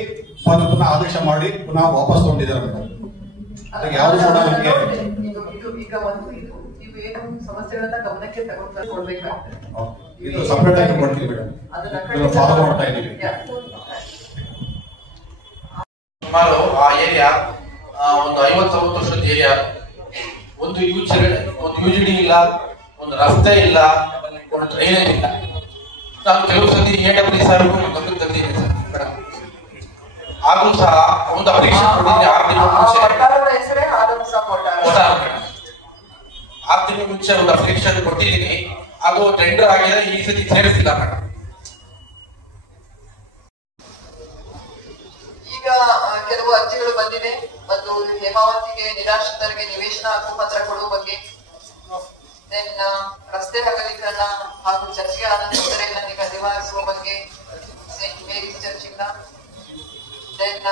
ಪುನಃ ಆದೇಶ ಮಾಡಿ ಪುನಃ ವಾಪಸ್ ತಗೊಂಡಿದ್ದಾರೆ ಮೇಡಮ್. ಅದಕ್ಕೆ ಯಾವುದು ಕೂಡ ನಮಗೆ ಈಗ ಒಂದು ನೀವು ಏನು ಸಮಸ್ಯೆಗಳನ್ನ ಗಮನಕ್ಕೆ ತಗೊಂಡು ಕೊಡ್ಬೇಕಾಗ್ತದೆ. ಇದು ಸಪರೇಟ್ ಆಗಿ ಕೊಡ್ತೀವಿ ಮೇಡಮ್, ಅದನ್ನ ಫಾಲೋ ಮಾಡ್ತಾ ಇದ್ದೀವಿ. ಸುಮಾರು ಆ ಏರಿಯಾ ಒಂದು 50-60 ವರ್ಷದ ಏರಿಯಾ. ಒಂದು ಯುಜಿಡಿ ಇಲ್ಲ, ಒಂದು ರಸ್ತೆ ಇಲ್ಲ, ಒಂದು ಡ್ರೈನೇಜ್ ಇಲ್ಲ. ನಾನು ಕೆಲವು ಸತಿ AWD ಸಾಹೇಬ್ ಗಮನಕ್ಕೆ ತಂದಿದ್ದೀನಿ ಸರ್ ಮೇಡಮ್. ಆದ್ರೂ ಸಹ ಒಂದು ಅಪ್ಲಿಕೇಶನ್ ಕೊಟ್ಟಿದ್ದೀನಿ 6 ದಿನ ಮುಂಚೆ. 6 ದಿನ ಮುಂಚೆ ಒಂದು ಅಪ್ಲಿಕೇಶನ್ ಕೊಟ್ಟಿದ್ದೀನಿ, ಅದು ಟೆಂಡರ್ ಆಗಿದೆ, ಈ ಸತಿ ಸೇರಿಸಿಲ್ಲ ಮೇಡಮ್. ಈಗ ಕೆಲವು ಅರ್ಜಿಗಳು ಬಂದಿದೆ. ಮತ್ತು ಹೇಮಾವತಿಗೆ ನಿರಾಶ್ರಿತರಿಗೆ ನಿವೇಶನ ಹಕ್ಕುಪತ್ರ ಕೊಡುವ ಬಗ್ಗೆ, ದೆನ್ ರಸ್ತೆ ಅಗಲೀಕರಣ ಹಾಗೂ ಚರ್ಚ್ಗೆ ಆದ ತೊಂದರೆಯನ್ನು ನಿವಾರಿಸುವ ಬಗ್ಗೆ ಸೇಂಟ್ ಮೇರಿಸ್ ಚರ್ಚಿಂದ, ದೆನ್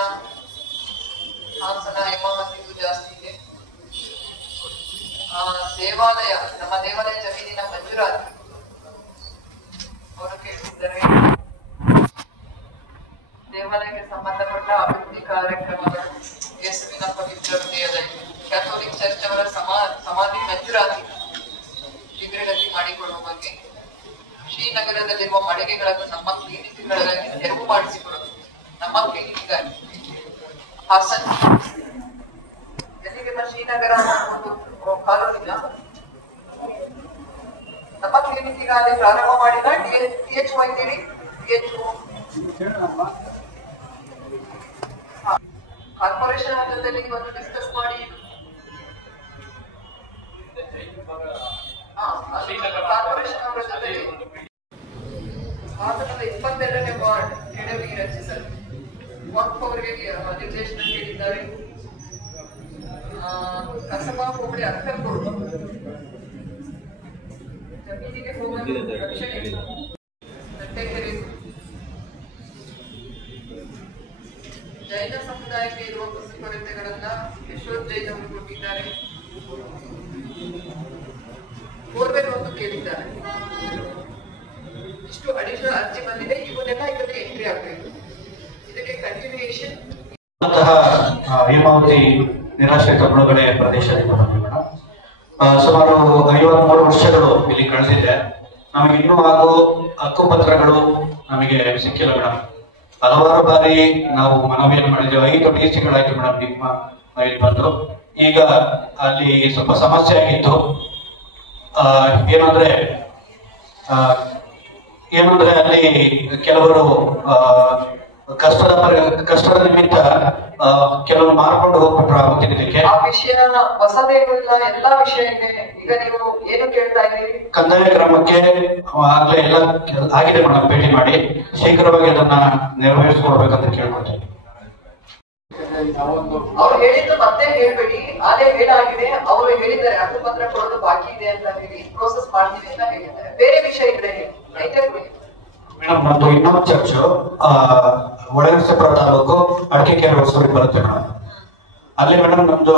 ಹಾಸನ ಹೇಮಾವತಿಗೂ ಜಾಸ್ತಿ ಇದೆ. ದೇವಾಲಯ, ನಮ್ಮ ದೇವಾಲಯ ಜಮೀನಿನ ಮಂಜೂರಾತಿ ಅವರು ಕೇಳಿಸಿದ್ದಾರೆ. ದೇವಾಲಯಕ್ಕೆ ಸಂಬಂಧಪಟ್ಟ ಅಭಿವೃದ್ಧಿ ಕಾರ್ಯಕ್ರಮಗಳು, ಯೇಸುವಿನ ಪವಿತ್ರ ಹೃದಯದಲ್ಲಿ ಕ್ಯಾಥೋಲಿಕ್ ಚರ್ಚ್ ಅವರ ಸಮಾಧಿ ಮಂಜೂರಾತಿ ಶೀಘ್ರಗತಿ ಮಾಡಿಕೊಡುವ ಬಗ್ಗೆ, ಶ್ರೀನಗರದಲ್ಲಿರುವ ಮಳಿಗೆಗಳನ್ನು ನಮ್ಮ ಕ್ಲಿನಿಕ್ಗಳಾಗಿ ತೆರವು ಮಾಡಿಸಿಕೊಡುವುದು, ನಮ್ಮ ಕ್ಲಿನಿಕ್ಗಾಗಿ ಹಾಸನ್ ಎಲ್ಲಿಗೆ ಶ್ರೀನಗರ ಒಂದು ಕಾನೂನಿಲ್ಲ, ನಮ್ಮ ಕ್ಲಿನಿಕ್ಗಾಗಿ ಪ್ರಾರಂಭ ಮಾಡಿದ THO ಇದ್ದೀರಿ, THO ಕಾರ್ಪೊರೇಷನ್ ಹಂತದಲ್ಲಿ ಒಂದು ಡಿಸ್ಕಸ್ ಮಾಡಿ ಕಾರ್ಪೊರೇಷನ್ ಅವರ ಜೊತೆಗೆ ಹಾಸನದ 22ನೇ ವಾರ್ಡ್ ಎಡವಿಗೆ ರಚಿಸಲು ವಕ್ಫ್ ಅವರಿಗೆ ನಿರ್ದೇಶನ ನೀಡಿದ್ದಾರೆ. ಕಸಬಾ ಹೋಬಳಿ ಅಕ್ಕರ್ಗೋಡು ಜಮೀನಿಗೆ ಹೋಗಲು ರಕ್ಷಣೆ, ತಟ್ಟೆಕೆರೆ ಜೈನ ಸಮುದಾಯಕ್ಕೆ ಇರುವ ಕುಂದುಕೊರತೆಗಳನ್ನ ಯಶೋಧ್ ಜೈನ್ ಅವರು ಕೊಟ್ಟಿದ್ದಾರೆ. ಬೋರ್ವೆಲ್ ಒಂದು ಕೇಳಿದ್ದಾರೆ. ಇಷ್ಟು ಅಡಿಷನಲ್ ಅರ್ಜಿ ಬಂದಿದೆ. ಇವನ್ನೆಲ್ಲ ಇದಕ್ಕೆ ಎಂಟ್ರಿ ಆಗಬೇಕು. ಇದಕ್ಕೆ ಕಂಟಿನ್ಯೂಯೇಷನ್ ಹೇಮಾವತಿ ನಿರಾಶ್ರಿತ ಮುಳುಗಡೆ ಪ್ರದೇಶದಿಂದ ಬಂದಿದೆ. ಸುಮಾರು 53 ವರ್ಷಗಳು ಇಲ್ಲಿ ಕಳೆದಿದೆ. ನಮಗೆ ಇನ್ನೂ ಹಾಗೂ ಹಕ್ಕುಪತ್ರಗಳು ನಮಗೆ ಸಿಕ್ಕಿಲ್ಲ ಮೇಡಮ್. ಹಲವಾರು ಬಾರಿ ನಾವು ಮನವಿಯನ್ನು ಮಾಡಿದ್ದೇವೆ. 5 TCಗಳಾಯ್ತು ಮೇಡಮ್ ನಿಮ್ಮ ಇಲ್ಲಿ ಬಂದು. ಈಗ ಅಲ್ಲಿ ಸ್ವಲ್ಪ ಸಮಸ್ಯೆ ಆಗಿತ್ತು. ಏನಂದ್ರೆ ಏನಂದ್ರೆ ಅಲ್ಲಿ ಕೆಲವರು ಕಷ್ಟದ ನಿಮಿತ್ತ ಕೆಲವರು ಮಾರ್ಕೊಂಡು ಹೋಗ್ಬಿಟ್ರು ಆ ಮುಖ್ಯಕ್ಕೆ. ಆ ವಿಷಯನ ಹೊಸದೇನು ಇಲ್ಲ, ಎಲ್ಲಾ ವಿಷಯ ಇದೆ. ಈಗ ನೀವು ಏನು ಕೇಳ್ತಾ ಇದ್ದೀರಿ? ಕಂದಾಯ ಗ್ರಾಮಕ್ಕೆ ಆಗ್ಲೇ ಎಲ್ಲ ಆಗಿದೆ ಮೇಡಮ್, ಭೇಟಿ ಮಾಡಿ ಶೀಘ್ರವಾಗಿ ಅದನ್ನ ನೆರವೇರಿಸ್ಕೊಡ್ಬೇಕಂತ ಕೇಳ್ಕೊಳ್ತೀನಿ. ಅವ್ರು ಹೇಳಿದ್ದು ಮತ್ತೆ ಹೇಳ್ಬೇಡಿ, ಅದೇ ಹೇಳಾಗಿದೆ. ಅವರು ಹೇಳಿದ್ದಾರೆ ಹಕ್ಕುಪತ್ರ ಕೊಡೋದು ಬಾಕಿ ಇದೆ ಅಂತ ಹೇಳಿ ಪ್ರೋಸೆಸ್ ಮಾಡ್ತೀವಿ ಅಂತ ಹೇಳಿದ್ದಾರೆ. ಬೇರೆ ವಿಷಯ ಇದ್ರೆ ಮೇಡಮ್, ನಮ್ದು ಇನ್ನೊಂದು ಚರ್ಚು ಹೊಳೆನರಸೀಪುರ ತಾಲೂಕು ಅಡಕೆಕೆರೆ ಹೊಸೂರಿಗೆ ಬರುತ್ತೆ ಮೇಡಮ್. ಅಲ್ಲಿ ಮೇಡಮ್ ನಮ್ದು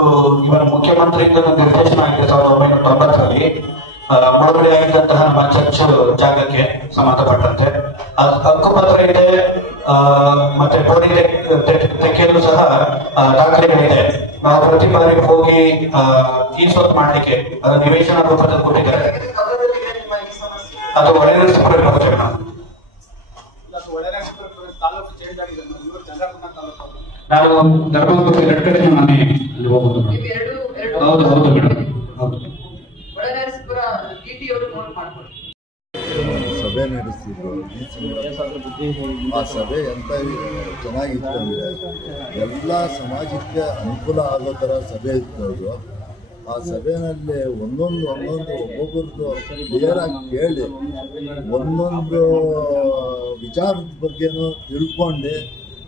ಇವರ ಮುಖ್ಯಮಂತ್ರಿಯಿಂದ ನಿರ್ದೇಶನ ಆಗಿದೆ 1990ರಲ್ಲಿ ಮುಳುಗಡೆ ಆಗಿದ್ದಂತಹ ನಮ್ಮ ಚರ್ಚ್ ಜಾಗಕ್ಕೆ ಸಂಬಂಧಪಟ್ಟಂತೆ ಹಕ್ಕುಪತ್ರ ಇದೆ, ಮತ್ತೆ ಬೋರ್ಡಿ ತೆಗೆಯಲು ಸಹ ದಾಖಲೆಗಳಿದೆ. ನಾವು ಪ್ರತಿ ಬಾರಿ ಹೋಗಿ ಈಸ್ವತ್ತು ಮಾಡ್ಲಿಕ್ಕೆ ಅದು ನಿವೇಶನ ರೂಪದಲ್ಲಿ ಕೊಟ್ಟಿದ್ದಾರೆ. ಅದು ಹೊಳೆನರಸೀಪುರ ಬರುತ್ತೆ ಮೇಡಮ್. ನಾನು ಧರ್ಮಪುರ ಎರಡ್ ನಾನೇ ಅಲ್ಲಿ ಹೋಗೋದು. ಹೌದು ಹೌದು ಮೇಡಮ್, ಹೌದು. ಸಭೆ ನಡೆಸಿದ್ರು. ಆ ಸಭೆ ಎಂತ ಚೆನ್ನಾಗಿತ್ತು ಅಂದರೆ ಎಲ್ಲ ಸಮಾಜಕ್ಕೆ ಅನುಕೂಲ ಆಗೋ ಥರ ಸಭೆ ಇತ್ತು ಅದು. ಆ ಸಭೆಯಲ್ಲಿ ಒಂದೊಂದು ಒಬ್ಬೊಬ್ಬರದ್ದು ಕ್ಲಿಯರಾಗಿ ಕೇಳಿ ಒಂದೊಂದು ವಿಚಾರದ ಬಗ್ಗೆನೂ ತಿಳ್ಕೊಂಡು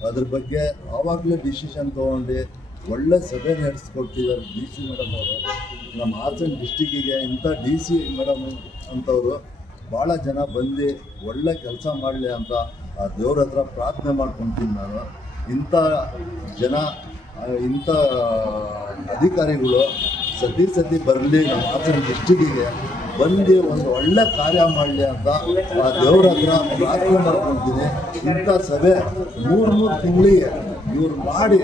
ಅದ್ರ ಬಗ್ಗೆ ಆವಾಗಲೇ ಡಿಸಿಷನ್ ತೊಗೊಂಡು ಒಳ್ಳೆ ಸಭೆ ನಡೆಸ್ಕೊಡ್ತಿದ್ದಾರೆ ಡಿ ಸಿ ಮೇಡಮ್ ಅವರು. ನಮ್ಮ ಹಾಸನ ಡಿಸ್ಟಿಕ್ಕಿಗೆ ಇಂಥ ಡಿ ಸಿ ಮೇಡಮ್ ಅಂಥವರು ಭಾಳ ಜನ ಬಂದು ಒಳ್ಳೆ ಕೆಲಸ ಮಾಡಲಿ ಅಂತ ಆ ದೇವ್ರ ಹತ್ರ ಪ್ರಾರ್ಥನೆ ಮಾಡ್ಕೊತೀನಿ ನಾನು. ಇಂಥ ಜನ, ಇಂಥ ಅಧಿಕಾರಿಗಳು ಸತಿ ಬರಲಿ ನಮ್ಮ ಹಾಸನ ಡಿಸ್ಟಿಕ್ಕಿಗೆ ಬಂದು ಒಂದು ಒಳ್ಳೆ ಕಾರ್ಯ ಮಾಡಲಿ ಅಂತ ಆ ದೇವ್ರ ಹತ್ರ ಪ್ರಾರ್ಥನೆ ಮಾಡ್ಕೊತೀನಿ. ಇಂಥ ಸಭೆ 3 ತಿಂಗಳಿಗೆ ಇವ್ರು ಮಾಡಿ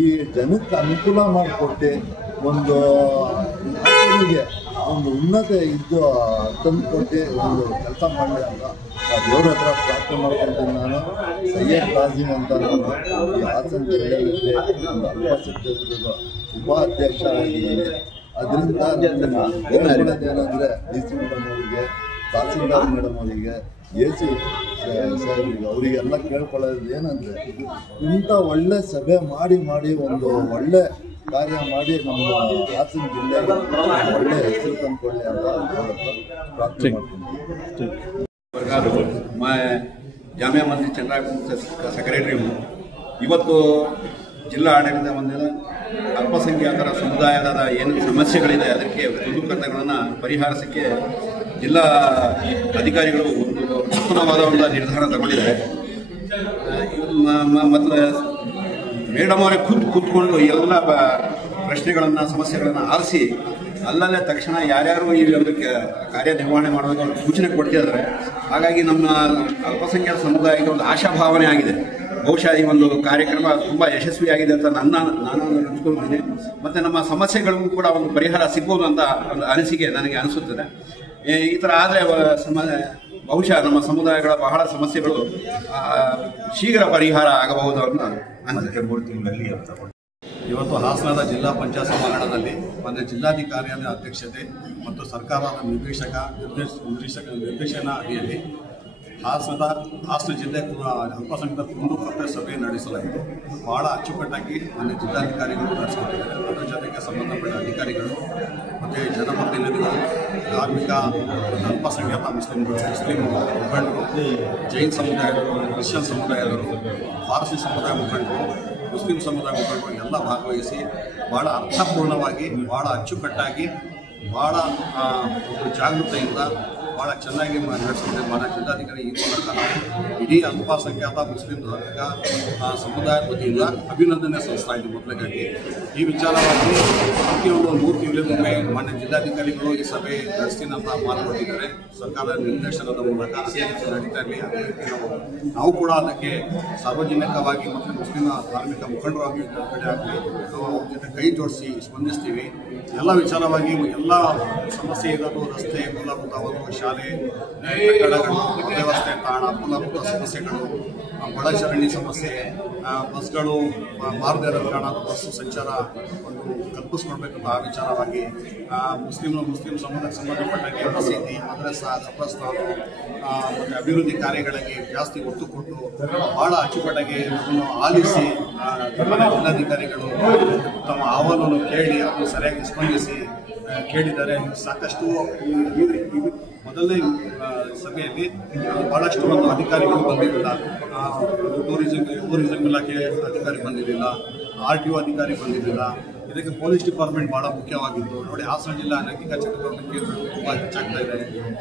ಈ ಜನಕ್ಕೆ ಅನುಕೂಲ ಮಾಡಿಕೊಟ್ಟು ಒಂದು ಹಾಸನಿಗೆ ಒಂದು ಉನ್ನತ ಇದ್ದು ತಂದುಕೊಟ್ಟು ಒಂದು ಕೆಲಸ ಮಾಡಲಿ ಅಂತ ಆ ದೇವ್ರ ಹತ್ರ ಪ್ರಾರ್ಥನೆ ಮಾಡ್ಕೊಳ್ತೀನಿ ನಾನು. ಸೈಯದ್ ಕಾಸಿಮ್ ಅಂತ ನಾನು ಈ ಹಾಸನ ಜಿಲ್ಲೆಯಲ್ಲಿ ಒಂದು ಅಲ್ಪಸಂಖ್ಯಾತರ ಉಪಾಧ್ಯಕ್ಷ ಆಗಿದ್ದೀನಿ. ಅದರಿಂದ ಏನಂದರೆ ಡಿ ಸಿ ಮೇಡಮ್ ಅವರಿಗೆ, ತಹಸೀಲ್ದಾರ್ ಮೇಡಮ್ ಅವರಿಗೆ, AC ಸಾಹೇಬರಿಗೆ ಅವರಿಗೆಲ್ಲ ಕೇಳ್ಕೊಳ್ಳೋದು ಏನಂದರೆ ಇಂಥ ಒಳ್ಳೆ ಸಭೆ ಮಾಡಿ ಒಂದು ಒಳ್ಳೆ ಕಾರ್ಯ ಮಾಡಿ ನಮ್ಮ ಹಾಸನ ಜಿಲ್ಲೆಗೆ ಒಳ್ಳೆ ಹೆಸರು ತಂದುಕೊಳ್ಳಿ ಅಂತ ಪ್ರಾರ್ಥನೆ ಮಾಡ್ತೀನಿ. मैं जामिया मस्जिद चंद्रा सेक्रेटरी हूँ. ಇವತ್ತು ಜಿಲ್ಲಾ ಆಡಳಿತ ಹೊಂದಿದ ಅಲ್ಪಸಂಖ್ಯಾತರ ಸಮುದಾಯದ ಏನು ಸಮಸ್ಯೆಗಳಿದೆ ಅದಕ್ಕೆ ದುಂದುಕತೆಗಳನ್ನು ಪರಿಹರಿಸಕ್ಕೆ ಜಿಲ್ಲಾ ಅಧಿಕಾರಿಗಳು ಒಂದು ಉತ್ತಮವಾದ ಒಂದು ನಿರ್ಧಾರ ತಗೊಂಡಿದ್ದಾರೆ. ಮತ್ತು ಮೇಡಮ್ ಅವರೇ ಕೂತ್ಕೊಂಡು ಎಲ್ಲ ಪ್ರಶ್ನೆಗಳನ್ನು ಸಮಸ್ಯೆಗಳನ್ನು ಆಲಿಸಿ ಅಲ್ಲಲ್ಲೇ ತಕ್ಷಣ ಯಾರ್ಯಾರು ಈ ಒಂದು ಕಾರ್ಯನಿರ್ವಹಣೆ ಮಾಡೋದಕ್ಕೆ ಒಂದು ಸೂಚನೆ ಕೊಡ್ತಿದ್ದಾರೆ. ಹಾಗಾಗಿ ನಮ್ಮ ಅಲ್ಪಸಂಖ್ಯಾತ ಸಮುದಾಯಕ್ಕೆ ಒಂದು ಆಶಾಭಾವನೆ ಆಗಿದೆ. ಬಹುಶಃ ಈ ಒಂದು ಕಾರ್ಯಕ್ರಮ ತುಂಬ ಯಶಸ್ವಿಯಾಗಿದೆ ಅಂತ ನಾನು ಅನಿಸ್ಕೊಳ್ತೀನಿ. ಮತ್ತು ನಮ್ಮ ಸಮಸ್ಯೆಗಳಿಗೂ ಕೂಡ ಒಂದು ಪರಿಹಾರ ಸಿಗ್ಬೋದು ಅಂತ ಒಂದು ಅನಿಸಿಕೆ ನನಗೆ ಅನಿಸುತ್ತದೆ. ಈ ಥರ ಆದರೆ ಬಹುಶಃ ನಮ್ಮ ಸಮುದಾಯಗಳ ಬಹಳ ಸಮಸ್ಯೆಗಳು ಶೀಘ್ರ ಪರಿಹಾರ ಆಗಬಹುದು ಅಂತ ಅನಿಸುತ್ತೆ. 3 ತಿಂಗಳಲ್ಲಿ ಇವತ್ತು ಹಾಸನದ ಜಿಲ್ಲಾ ಪಂಚಾಯತ್ ಸಭಾಂಗಣದಲ್ಲಿ ಮಾನ್ಯ ಜಿಲ್ಲಾಧಿಕಾರಿಯ ಅಧ್ಯಕ್ಷತೆ ಮತ್ತು ಸರ್ಕಾರದ ನಿರ್ದೇಶನ ಅಡಿಯಲ್ಲಿ ಹಾಸನ ಜಿಲ್ಲೆ ಅಲ್ಪಸಂಖ್ಯಾತ ಕುಂದುಕೊರತೆ ಸಭೆ ನಡೆಸಲಾಯಿತು. ಬಹಳ ಅಚ್ಚುಕಟ್ಟಾಗಿ ಮಾನ್ಯ ಜಿಲ್ಲಾಧಿಕಾರಿಗಳು ನಡೆಸಿಕೊಟ್ಟಿದ್ದಾರೆ. ಅದರ ಜೊತೆಗೆ ಸಂಬಂಧಪಟ್ಟ ಅಧಿಕಾರಿಗಳು ಮತ್ತು ಜನಪ್ರತಿನಿಧಿಗಳು, ಧಾರ್ಮಿಕ ಅಲ್ಪಸಂಖ್ಯಾತ ಮುಸ್ಲಿಂ ಮುಖಂಡರು, ಜೈನ್ ಸಮುದಾಯದವರು, ಕ್ರಿಶ್ಚಿಯನ್ ಸಮುದಾಯದವರು, ಪಾರ್ಸಿ ಸಮುದಾಯ ಮುಖಂಡರು, ಮುಸ್ಲಿಂ ಸಮುದಾಯ ಮುಖಂಡರು ಎಲ್ಲ ಭಾಗವಹಿಸಿ ಭಾಳ ಅರ್ಥಪೂರ್ಣವಾಗಿ, ಭಾಳ ಅಚ್ಚುಕಟ್ಟಾಗಿ, ಭಾಳ ಜಾಗೃತೆಯಿಂದ ಭಾಳ ಚೆನ್ನಾಗಿ ನಡೆಸಿದ್ದಾರೆ ಮಾನ್ಯ ಜಿಲ್ಲಾಧಿಕಾರಿ. ಈ ಮೂಲಕ ಇಡೀ ಅಲ್ಪಸಂಖ್ಯಾತ ಮುಸ್ಲಿಂ ಧಾರ್ಮಿಕ ಸಮುದಾಯದ ವತಿಯಿಂದ ಅಭಿನಂದನೆ ಸಲ್ಲಿಸ್ತಾ ಇದ್ದೀವಿ. ಮೊದಲಿಗಾಗಿ ಈ ವಿಚಾರವಾಗಿ ಪ್ರತಿಯೊಂದು 3 ತಿಂಗಳಿಗೊಮ್ಮೆ ಮಾನ್ಯ ಜಿಲ್ಲಾಧಿಕಾರಿಗಳು ಈ ಸಭೆ ನಡೆಸ್ತೀನಿ ಅಂತ ಮಾತು ಕೊಟ್ಟಿದ್ದಾರೆ. ಸರ್ಕಾರದ ನಿರ್ದೇಶನದ ಮೂಲಕ ಅದೇ ರೀತಿ ನಡೀತಾ ಇರಲಿ. ಅದೇ ರೀತಿ ನಾವು ಕೂಡ ಅದಕ್ಕೆ ಸಾರ್ವಜನಿಕವಾಗಿ ಮತ್ತು ಮುಸ್ಲಿಂ ಧಾರ್ಮಿಕ ಮುಖಂಡರಾಗಿ ಕಡೆ ಆಗಲಿ ನಾವು ಅವ್ರ ಜೊತೆ ಕೈ ಜೋಡಿಸಿ ಸ್ಪಂದಿಸ್ತೀವಿ. ಎಲ್ಲ ವಿಚಾರವಾಗಿ ಎಲ್ಲ ಸಮಸ್ಯೆ ಇರೋದು ರಸ್ತೆ, ಮೂಲಭೂತ ಶಾಲೆ, ಕಟ್ಟಡಗಳು, ವ್ಯವಸ್ಥೆ, ತಾಣ, ಮೂಲಭೂತ ಸಮಸ್ಯೆಗಳು, ಒಳಚರಂಡಿ ಸಮಸ್ಯೆ, ಬಸ್ಗಳು ಬಾರದೇ ಇರೋ ಕಾರಣ ಬಸ್ಸು ಸಂಚಾರ ಒಂದು ಕಲ್ಪಿಸ್ಕೊಡ್ಬೇಕಂತ ಆ ವಿಚಾರವಾಗಿ ಮುಸ್ಲಿಂ ಸಮಾಜಕ್ಕೆ ಸಂಬಂಧಪಟ್ಟಾಗೆ ಮಸೀದಿ, ಮದ್ರಸಾ, ಕಬ್ರಸ್ತಾನ ಮತ್ತು ಅಭಿವೃದ್ಧಿ ಕಾರ್ಯಗಳಿಗೆ ಜಾಸ್ತಿ ಒತ್ತು ಕೊಟ್ಟು ಭಾಳ ಅಚ್ಚುಕಟ್ಟಾಗಿ ಅದನ್ನು ಆಲಿಸಿ ಜಿಲ್ಲಾಧಿಕಾರಿಗಳು ತಮ್ಮ ಅಹವಾಲನ್ನು ಕೇಳಿ ಅದನ್ನು ಸರಿಯಾಗಿ ಸ್ಪಂದಿಸಿ ಕೇಳಿದ್ದಾರೆ. ಸಾಕಷ್ಟು ಮೊದಲನೇ ಸಭೆಯಲ್ಲಿ ಬಹಳಷ್ಟು ಒಂದು ಅಧಿಕಾರಿಗಳು ಬಂದಿರಲಿಲ್ಲ. ಟೂರಿಸಂ ಇಲಾಖೆ ಅಧಿಕಾರಿ ಬಂದಿರಲಿಲ್ಲ, RTO ಅಧಿಕಾರಿ ಬಂದಿರಲಿಲ್ಲ. ಇದಕ್ಕೆ ಪೊಲೀಸ್ ಡಿಪಾರ್ಟ್ಮೆಂಟ್ ಬಹಳ ಮುಖ್ಯವಾಗಿತ್ತು. ನೋಡಿ, ಹಾಸನ ಜಿಲ್ಲಾ ಅನೈತಿಕ ಚಟುವಟಿಕೆಗಳು ತುಂಬ ಹೆಚ್ಚಾಗ್ತಾ ಇದೆ.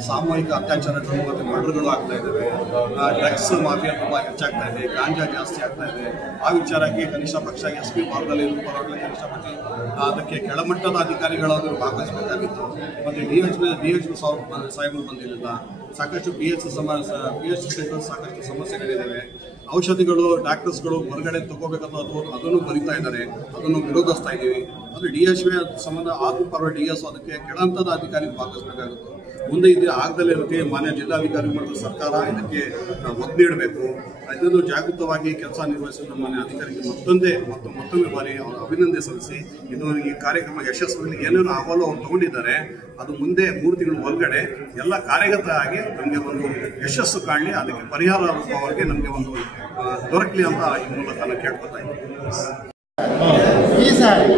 ಸಾಮೂಹಿಕ ಅತ್ಯಾಚಾರಗಳು ಮತ್ತು ಮರ್ಡರ್ಗಳು ಆಗ್ತಾ ಇದ್ದಾವೆ. ಡ್ರಗ್ಸ್ ಮಾಫಿಯಾ ತುಂಬ ಹೆಚ್ಚಾಗ್ತಾ ಇದೆ. ಗಾಂಜಾ ಜಾಸ್ತಿ ಆಗ್ತಾ ಇದೆ. ಆ ವಿಚಾರಕ್ಕೆ ಕನಿಷ್ಠ ಪಕ್ಷ SP ಭಾಗದಲ್ಲಿ ಪರವಾಗಿ ಕನಿಷ್ಠ ಪಕ್ಷ ಅದಕ್ಕೆ ಕೆಳಮಟ್ಟದ ಅಧಿಕಾರಿಗಳಾದರೂ ಭಾಗವಹಿಸಬೇಕಾಗಿತ್ತು. ಮತ್ತು DH ಸಾಹೇಬರು ಬಂದಿರಲಿಲ್ಲ. ಸಾಕಷ್ಟು PH ಸೆಂಟರ್ ಸಾಕಷ್ಟು ಸಮಸ್ಯೆಗಳಿದ್ದಾವೆ. ಔಷಧಿಗಳು, ಡಾಕ್ಟರ್ಸ್ಗಳು ಹೊರಗಡೆ ತಗೋಬೇಕಂತ ಅದನ್ನು ಬರಿತಾ ಇದ್ದಾರೆ, ಅದನ್ನು ವಿರೋಧಿಸ್ತಾ ಇದ್ದೀವಿ. ಅದು DHV ಸಂಬಂಧ ಆತ್ಮ ಪರವಾಗಿ DS ಅದಕ್ಕೆ ಕೆಳಹಂತದ ಅಧಿಕಾರಿ ಭಾಗವಹಿಸಬೇಕಾಗುತ್ತೆ. ಮುಂದೆ ಇದು ಆಗದಲ್ಲೇ ಇರುತ್ತೆ. ಮಾನ್ಯ ಜಿಲ್ಲಾಧಿಕಾರಿ ಮತ್ತು ಸರ್ಕಾರ ಇದಕ್ಕೆ ಒತ್ತು ನೀಡಬೇಕು. ಇದನ್ನು ಜಾಗೃತವಾಗಿ ಕೆಲಸ ನಿರ್ವಹಿಸಿದ ಮಾನ್ಯ ಅಧಿಕಾರಿಗೆ ಮತ್ತೊಮ್ಮೆ ಬಾರಿ ಅವರು ಅಭಿನಂದನೆ ಸಲ್ಲಿಸಿ ಈ ಕಾರ್ಯಕ್ರಮ ಯಶಸ್ವಿಯಲ್ಲಿ ಏನೇನು ಅಹವಾಲು ಅವ್ರು ತಗೊಂಡಿದ್ದಾರೆ ಅದು ಮುಂದೆ 3 ತಿಂಗಳ ಒಳಗಡೆ ಎಲ್ಲ ಕಾರ್ಯಗತ ಆಗಿ ನಮಗೆ ಒಂದು ಯಶಸ್ಸು ಕಾಣಲಿ, ಅದಕ್ಕೆ ಪರಿಹಾರ ರೂಪವಾಗಿ ನಮಗೆ ಒಂದು ದೊರಕಲಿ ಅಂತ ಈ ಮೂಲಕ ನಾನು ಕೇಳ್ಕೊತಾ ಇದ್ದೀನಿ. ಈ ಸಾರಿ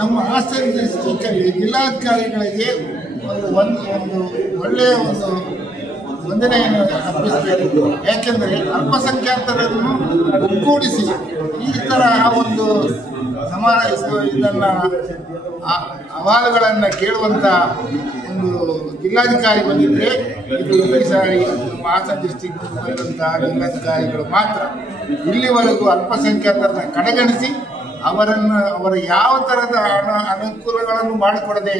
ನಮ್ಮ ಹಾಸನ ಡಿಸ್ಟಿಕ್ಕಲ್ಲಿ ಜಿಲ್ಲಾಧಿಕಾರಿಗಳಿಗೆ ಒಂದು ಒಳ್ಳೆಯ ಒಂದು ವಂದನೆಯನ್ನು ಅರ್ಪಿಸಬೇಕು. ಯಾಕೆಂದರೆ ಅಲ್ಪಸಂಖ್ಯಾತರನ್ನು ಒಗ್ಗೂಡಿಸಿ ಈ ತರಹ ಒಂದು ಇದನ್ನು ಅಹವಾಲುಗಳನ್ನು ಕೇಳುವಂಥ ಒಂದು ಜಿಲ್ಲಾಧಿಕಾರಿ ಬಂದಿದ್ದರೆ ಇದು ಈ ಸಾರಿ ನಮ್ಮ ಹಾಸನ ಡಿಸ್ಟಿಕ್ ಬಂದಂತಹ ಜಿಲ್ಲಾಧಿಕಾರಿಗಳು ಮಾತ್ರ. ಇಲ್ಲಿವರೆಗೂ ಅಲ್ಪಸಂಖ್ಯಾತರನ್ನ ಕಡೆಗಣಿಸಿ ಅವರ ಯಾವ ಥರದ ಅನುಕೂಲಗಳನ್ನು ಮಾಡಿಕೊಡದೆ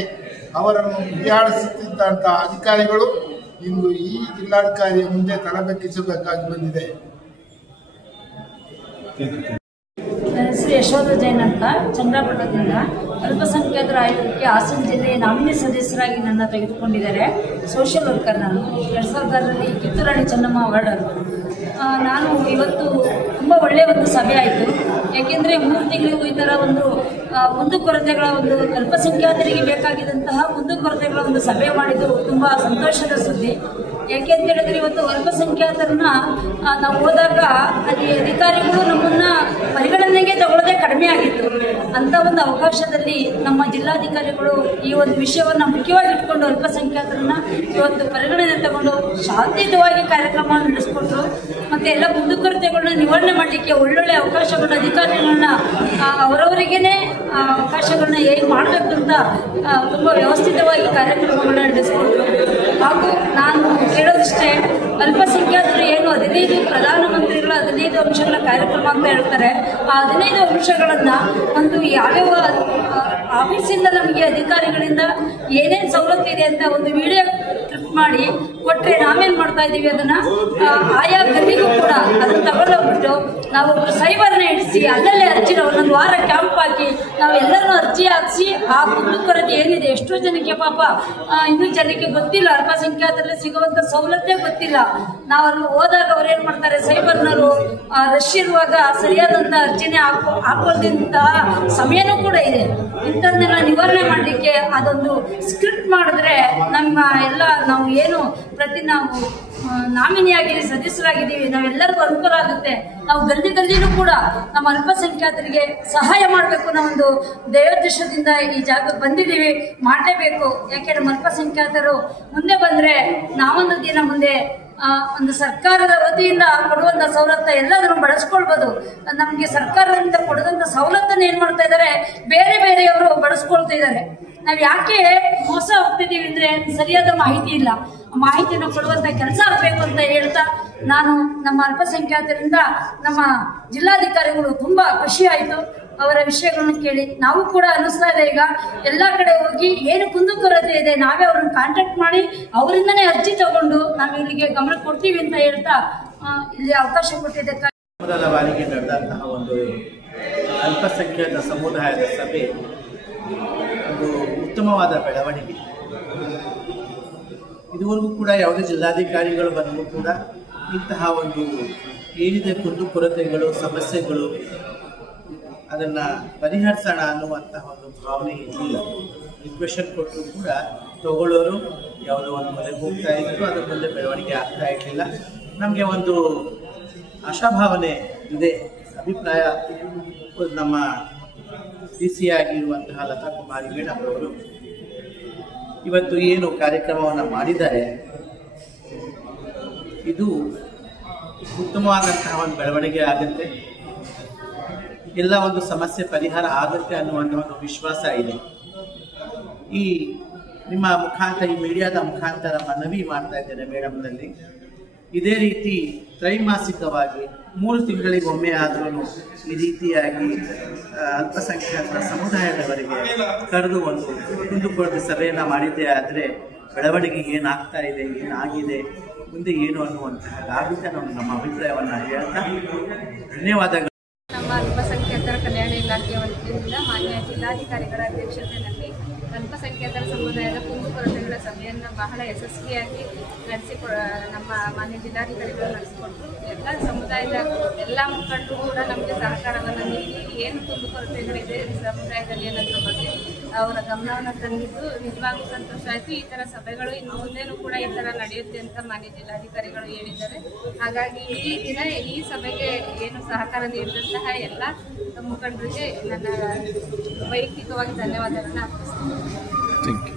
ಅವರನ್ನು ಹೀಯಾಳಿಸುತ್ತಿದ್ದಂಥ ಅಧಿಕಾರಿಗಳು ಇಂದು ಈ ಜಿಲ್ಲಾಧಿಕಾರಿಯ ಮುಂದೆ ತಲೆಬಗ್ಗಿಸಬೇಕಾಗಿ ಬಂದಿದೆ. ನನ್ನ ಹೆಸರು ಯಶೋಧ ಜೈನ್ ಅಂತ, ಚಂದ್ರಪಟ್ಟಣದಿಂದ. ಅಲ್ಪಸಂಖ್ಯಾತರ ಆಯೋಗಕ್ಕೆ ಹಾಸನ ಜಿಲ್ಲೆಯ ನಾಮಿನಿ ಸದಸ್ಯರಾಗಿ ನನ್ನ ತೆಗೆದುಕೊಂಡಿದ್ದಾರೆ. ಸೋಷಿಯಲ್ ವರ್ಕರ್ ನಾನು. 2006ರಲ್ಲಿ ಕಿತ್ತೂರಾಣಿ ಚೆನ್ನಮ್ಮ ಅವಾರ್ಡ್. ನಾನು ಇವತ್ತು ತುಂಬ ಒಳ್ಳೆಯ ಒಂದು ಸಭೆ ಆಯಿತು. ಯಾಕೆಂದರೆ 3 ತಿಂಗಳಿಗೂ ಈ ಥರ ಒಂದು ಕುಂದುಕೊರತೆಗಳ ಒಂದು ಅಲ್ಪಸಂಖ್ಯಾತರಿಗೆ ಬೇಕಾಗಿದ್ದಂತಹ ಕುಂದುಕೊರತೆಗಳ ಒಂದು ಸಭೆ ಮಾಡಿದ್ದು ತುಂಬ ಸಂತೋಷದ ಸುದ್ದಿ. ಯಾಕೆ ಅಂತ ಹೇಳಿದ್ರೆ ಇವತ್ತು ಅಲ್ಪಸಂಖ್ಯಾತರನ್ನ ನಾವು ಹೋದಾಗ ಅಲ್ಲಿ ಅಧಿಕಾರಿಗಳು ನಮ್ಮನ್ನ ಪರಿಗಣನೆಗೆ ತಗೊಳ್ಳೋದೇ ಕಡಿಮೆ ಆಗಿತ್ತು. ಅಂತ ಒಂದು ಅವಕಾಶದಲ್ಲಿ ನಮ್ಮ ಜಿಲ್ಲಾಧಿಕಾರಿಗಳು ಈ ಒಂದು ವಿಷಯವನ್ನು ಮುಖ್ಯವಾಗಿ ಇಟ್ಕೊಂಡು ಅಲ್ಪಸಂಖ್ಯಾತರನ್ನ ಇವತ್ತು ಪರಿಗಣನೆ ತಗೊಂಡು ಶಾಂತಿಯುತವಾಗಿ ಕಾರ್ಯಕ್ರಮವನ್ನು ನಡೆಸ್ಕೊಟ್ರು. ಮತ್ತೆ ಎಲ್ಲ ಕುಂದುಕೊರತೆಗಳನ್ನ ನಿವಾರಣೆ ಮಾಡಲಿಕ್ಕೆ ಒಳ್ಳೊಳ್ಳೆ ಅವಕಾಶಗಳನ್ನ ಅಧಿಕಾರಿಗಳನ್ನ ಅವರವರಿಗೇನೆ ಅವಕಾಶಗಳನ್ನ ಹೇಗೆ ಮಾಡಬೇಕು ಅಂತ ತುಂಬ ವ್ಯವಸ್ಥಿತವಾಗಿ ಕಾರ್ಯಕ್ರಮಗಳನ್ನ ನಡೆಸ್ಕೊಟ್ರು. ಹಾಗೂ ನಾನು ಕೇಳೋದಿಷ್ಟೇ, ಅಲ್ಪಸಂಖ್ಯಾತರು ಏನು 15 ಪ್ರಧಾನಮಂತ್ರಿಗಳ 15 ಅಂಶಗಳ ಕಾರ್ಯಕ್ರಮ ಅಂತ ಹೇಳ್ತಾರೆ. ಆ 15 ಅಂಶಗಳನ್ನ ಒಂದು ಯಾವ್ಯಾವ ಆಫೀಸಿಂದ ನಮಗೆ ಅಧಿಕಾರಿಗಳಿಂದ ಏನೇನು ಸವಲತ್ತು ಇದೆ ಅಂತ ಒಂದು ವಿಡಿಯೋ ಕ್ಲಿಪ್ ಮಾಡಿ ಕೊಟ್ಟರೆ ನಾವೇನು ಮಾಡ್ತಾ ಇದ್ದೀವಿ, ಅದನ್ನ ಆಯಾ ಗಲ್ಲಿಗೂ ಕೂಡ ಅದನ್ನ ತಗೊಂಡೋಗ್ಬಿಟ್ಟು ನಾವೊಬ್ಬರು ಸೈಬರ್ನ ಇಡಿಸಿ ಅಲ್ಲಲ್ಲೇ ಅರ್ಜಿನ ಒಂದೊಂದು ವಾರ ಕ್ಯಾಂಪ್ ಹಾಕಿ ನಾವೆಲ್ಲರೂ ಅರ್ಜಿ ಹಾಕಿಸಿ ಆ ಕುಂದುಕೊರತೆ ಏನಿದೆ, ಎಷ್ಟೋ ಜನಕ್ಕೆ ಪಾಪ ಇನ್ನೂ ಜನಕ್ಕೆ ಗೊತ್ತಿಲ್ಲ, ಅಲ್ಪಸಂಖ್ಯಾತರಲ್ಲಿ ಸಿಗುವಂತ ಸವಲತ್ತೇ ಗೊತ್ತಿಲ್ಲ. ನಾವು ಅಲ್ಲಿ ಹೋದಾಗ ಅವ್ರೇನ್ ಮಾಡ್ತಾರೆ, ಸೈಬರ್ನವರು ರಶ್ ಇರುವಾಗ ಸರಿಯಾದಂತ ಅರ್ಜಿನೇ ಹಾಕೋದಂತಹ ಸಮಯನೂ ಕೂಡ ಇದೆ. ಇಂಥದ್ದನ್ನೆಲ್ಲ ನಿವಾರಣೆ ಮಾಡಲಿಕ್ಕೆ ಅದೊಂದು ಸ್ಕ್ರಿಪ್ಟ್ ಮಾಡಿದ್ರೆ ನಮ್ಮ ಎಲ್ಲ ನಾವು ಏನು ನಾವು ನಾಮಿನಿಯಾಗಿದ್ದೀವಿ, ಸದಸ್ಯರಾಗಿದ್ದೀವಿ, ನಾವೆಲ್ಲರಿಗೂ ಅನುಕೂಲ ಆಗುತ್ತೆ. ನಾವು ಗಲ್ಲಿನೂ ಕೂಡ ನಮ್ಮ ಅಲ್ಪಸಂಖ್ಯಾತರಿಗೆ ಸಹಾಯ ಮಾಡಬೇಕು ಅನ್ನೋ ಒಂದು ದಯೋದ್ದೇಶದಿಂದ ಈ ಜಾಗಕ್ಕೆ ಬಂದಿದ್ದೀವಿ. ಮಾಡಲೇಬೇಕು. ಯಾಕೆ ನಮ್ಮ ಅಲ್ಪಸಂಖ್ಯಾತರು ಮುಂದೆ ಬಂದ್ರೆ ನಾವೊಂದು ದಿನ ಮುಂದೆ ಒಂದು ಸರ್ಕಾರದ ವತಿಯಿಂದ ಕೊಡುವಂತ ಸವಲತ್ತು ಎಲ್ಲದನ್ನು ಬಳಸ್ಕೊಳ್ಬಹುದು. ನಮ್ಗೆ ಸರ್ಕಾರದಿಂದ ಕೊಡುವಂತ ಸವಲತ್ತನ್ನು ಏನ್ ಮಾಡ್ತಾ ಇದ್ದಾರೆ, ಬೇರೆಯವರು ಬಳಸ್ಕೊಳ್ತಾ ಇದ್ದಾರೆ. ನಾವ್ ಯಾಕೆ ಮೋಸ ಹೋಗ್ತಿದೀವಿ ಅಂದ್ರೆ ಸರಿಯಾದ ಮಾಹಿತಿ ಇಲ್ಲ. ಮಾಹಿತಿಯನ್ನು ಕೊಡುವಂತ ಕೆಲಸ ಆಗ್ಬೇಕು ಅಂತ ಹೇಳ್ತಾ ನಾನು ನಮ್ಮ ಅಲ್ಪಸಂಖ್ಯಾತರಿಂದ ನಮ್ಮ ಜಿಲ್ಲಾಧಿಕಾರಿಗಳು ತುಂಬಾ ಖುಷಿ ಆಯ್ತು. ಅವರ ವಿಷಯಗಳನ್ನು ಕೇಳಿ ನಾವು ಕೂಡ ಅನ್ನಿಸ್ತಾ ಇದೆ, ಈಗ ಎಲ್ಲಾ ಕಡೆ ಹೋಗಿ ಏನು ಕುಂದುಕೊರತೆ ಇದೆ ನಾವೇ ಅವ್ರನ್ನ ಕಾಂಟ್ಯಾಕ್ಟ್ ಮಾಡಿ ಅವರಿಂದನೇ ಅರ್ಜಿ ತಗೊಂಡು ನಾವು ಇಲ್ಲಿಗೆ ಗಮನ ಕೊಡ್ತೀವಿ ಅಂತ ಹೇಳ್ತಾ ಇಲ್ಲಿ ಅವಕಾಶ ಕೊಟ್ಟಿದ್ದಕ್ಕೆ. ಮೊದಲ ಬಾರಿಗೆ ನಡೆದಂತಹ ಒಂದು ಅಲ್ಪಸಂಖ್ಯಾತ ಸಮುದಾಯದ ಸಭೆ ಒಂದು ಉತ್ತಮವಾದ ಬೆಳವಣಿಗೆ. ಇದುವರೆಗೂ ಕೂಡ ಯಾವುದೇ ಜಿಲ್ಲಾಧಿಕಾರಿಗಳು ಬಂದರೂ ಕೂಡ ಇಂತಹ ಒಂದು ಏನಿದೆ ಕುಂದುಕೊರತೆಗಳು ಸಮಸ್ಯೆಗಳು ಅದನ್ನು ಪರಿಹರಿಸೋಣ ಅನ್ನುವಂತಹ ಒಂದು ಭಾವನೆ ಇರಲಿಲ್ಲ. ರಿಕ್ವೆಷನ್ ಕೊಟ್ಟರು ಕೂಡ ತಗೊಳ್ಳೋರು ಯಾವುದೋ ಒಂದು ಮನೆಗೆ ಹೋಗ್ತಾ ಇದ್ರು, ಅದರ ಮುಂದೆ ಬೆಳವಣಿಗೆ ಆಗ್ತಾ ಇರಲಿಲ್ಲ. ನಮಗೆ ಒಂದು ಆಶಾಭಾವನೆ ಇದೆ. ಅಭಿಪ್ರಾಯ ನಮ್ಮ ಡಿ ಸಿ ಆಗಿರುವಂತಹ ಲತಾ ಕುಮಾರಿ ಮೇಡಮ್ ಅವರು ಇವತ್ತು ಏನು ಕಾರ್ಯಕ್ರಮವನ್ನು ಮಾಡಿದ್ದಾರೆ, ಇದು ಉತ್ತಮವಾದಂತಹ ಒಂದು ಬೆಳವಣಿಗೆ ಆಗುತ್ತೆ, ಎಲ್ಲ ಒಂದು ಸಮಸ್ಯೆ ಪರಿಹಾರ ಆಗುತ್ತೆ ಅನ್ನುವಂಥ ಒಂದು ವಿಶ್ವಾಸ ಇದೆ. ಈ ನಿಮ್ಮ ಮುಖಾಂತರ, ಈ ಮೀಡಿಯಾದ ಮುಖಾಂತರ ಮನವಿ ಮಾಡ್ತಾ ಇದ್ದೇನೆ ಮೇಡಮ್ನಲ್ಲಿ, ಇದೇ ರೀತಿ ತ್ರೈಮಾಸಿಕವಾಗಿ 3 ತಿಂಗಳಿಗೊಮ್ಮೆ ಆದ್ರೂ ಈ ರೀತಿಯಾಗಿ ಅಲ್ಪಸಂಖ್ಯಾತರ ಸಮುದಾಯದವರಿಗೆ ಕರೆದು ಒಂದು ಕುಂದುಕೊರತೆ ಸಭೆಯನ್ನು ಮಾಡಿದ್ದೇ ಆದರೆ ಬೆಳವಣಿಗೆ ಏನಾಗ್ತಾ ಇದೆ, ಏನಾಗಿದೆ, ಮುಂದೆ ಏನು ಅನ್ನುವಂತಹ ನಮ್ಮ ಅಭಿಪ್ರಾಯವನ್ನು ಹೇಳ್ತಾ ಧನ್ಯವಾದಗಳು. ನಮ್ಮ ಅಲ್ಪಸಂಖ್ಯಾತರ ಕಲ್ಯಾಣ ಇಲಾಖೆಯ ವತಿಯಿಂದ ಮಾನ್ಯ ಜಿಲ್ಲಾಧಿಕಾರಿಗಳ ಅಧ್ಯಕ್ಷತೆಯಲ್ಲಿ ಅಲ್ಪಸಂಖ್ಯಾತರ ಸಮುದಾಯದ ಕುಂದುಕೊರತೆಗಳ ಸಭೆಯನ್ನು ಬಹಳ ಯಶಸ್ವಿಯಾಗಿ ನಮ್ಮ ಮಾನ್ಯ ಜಿಲ್ಲಾಧಿಕಾರಿಗಳು ನಡೆಸಿಕೊಟ್ಟು ಎಲ್ಲ ಸಮುದಾಯದ ಎಲ್ಲ ಮುಖಂಡರು ಕೂಡ ನಮಗೆ ಸಹಕಾರವನ್ನು ನೀಡಿ ಏನು ಕುಂದುಕೊರತೆಗಳಿದೆ ಸಮುದಾಯದಲ್ಲಿ ಅನ್ನೋದ್ರ ಬಗ್ಗೆ ಅವರ ಗಮನವನ್ನು ತಂದಿದ್ದು ನಿಜವಾಗ್ಲೂ ಸಂತೋಷ ಆಯಿತು. ಈ ಥರ ಸಭೆಗಳು ಇನ್ನು ಮುಂದೆನೂ ಕೂಡ ಈ ಥರ ನಡೆಯುತ್ತೆ ಅಂತ ಮಾನ್ಯ ಜಿಲ್ಲಾಧಿಕಾರಿಗಳು ಹೇಳಿದ್ದಾರೆ. ಹಾಗಾಗಿ ಈ ದಿನ ಈ ಸಭೆಗೆ ಏನು ಸಹಕಾರ ನೀಡಿದಂತಹ ಎಲ್ಲ ಮುಖಂಡರಿಗೆ ನನ್ನ ವೈಯಕ್ತಿಕವಾಗಿ ಧನ್ಯವಾದಗಳನ್ನು ಅರ್ಪಿಸ್ತೀನಿ.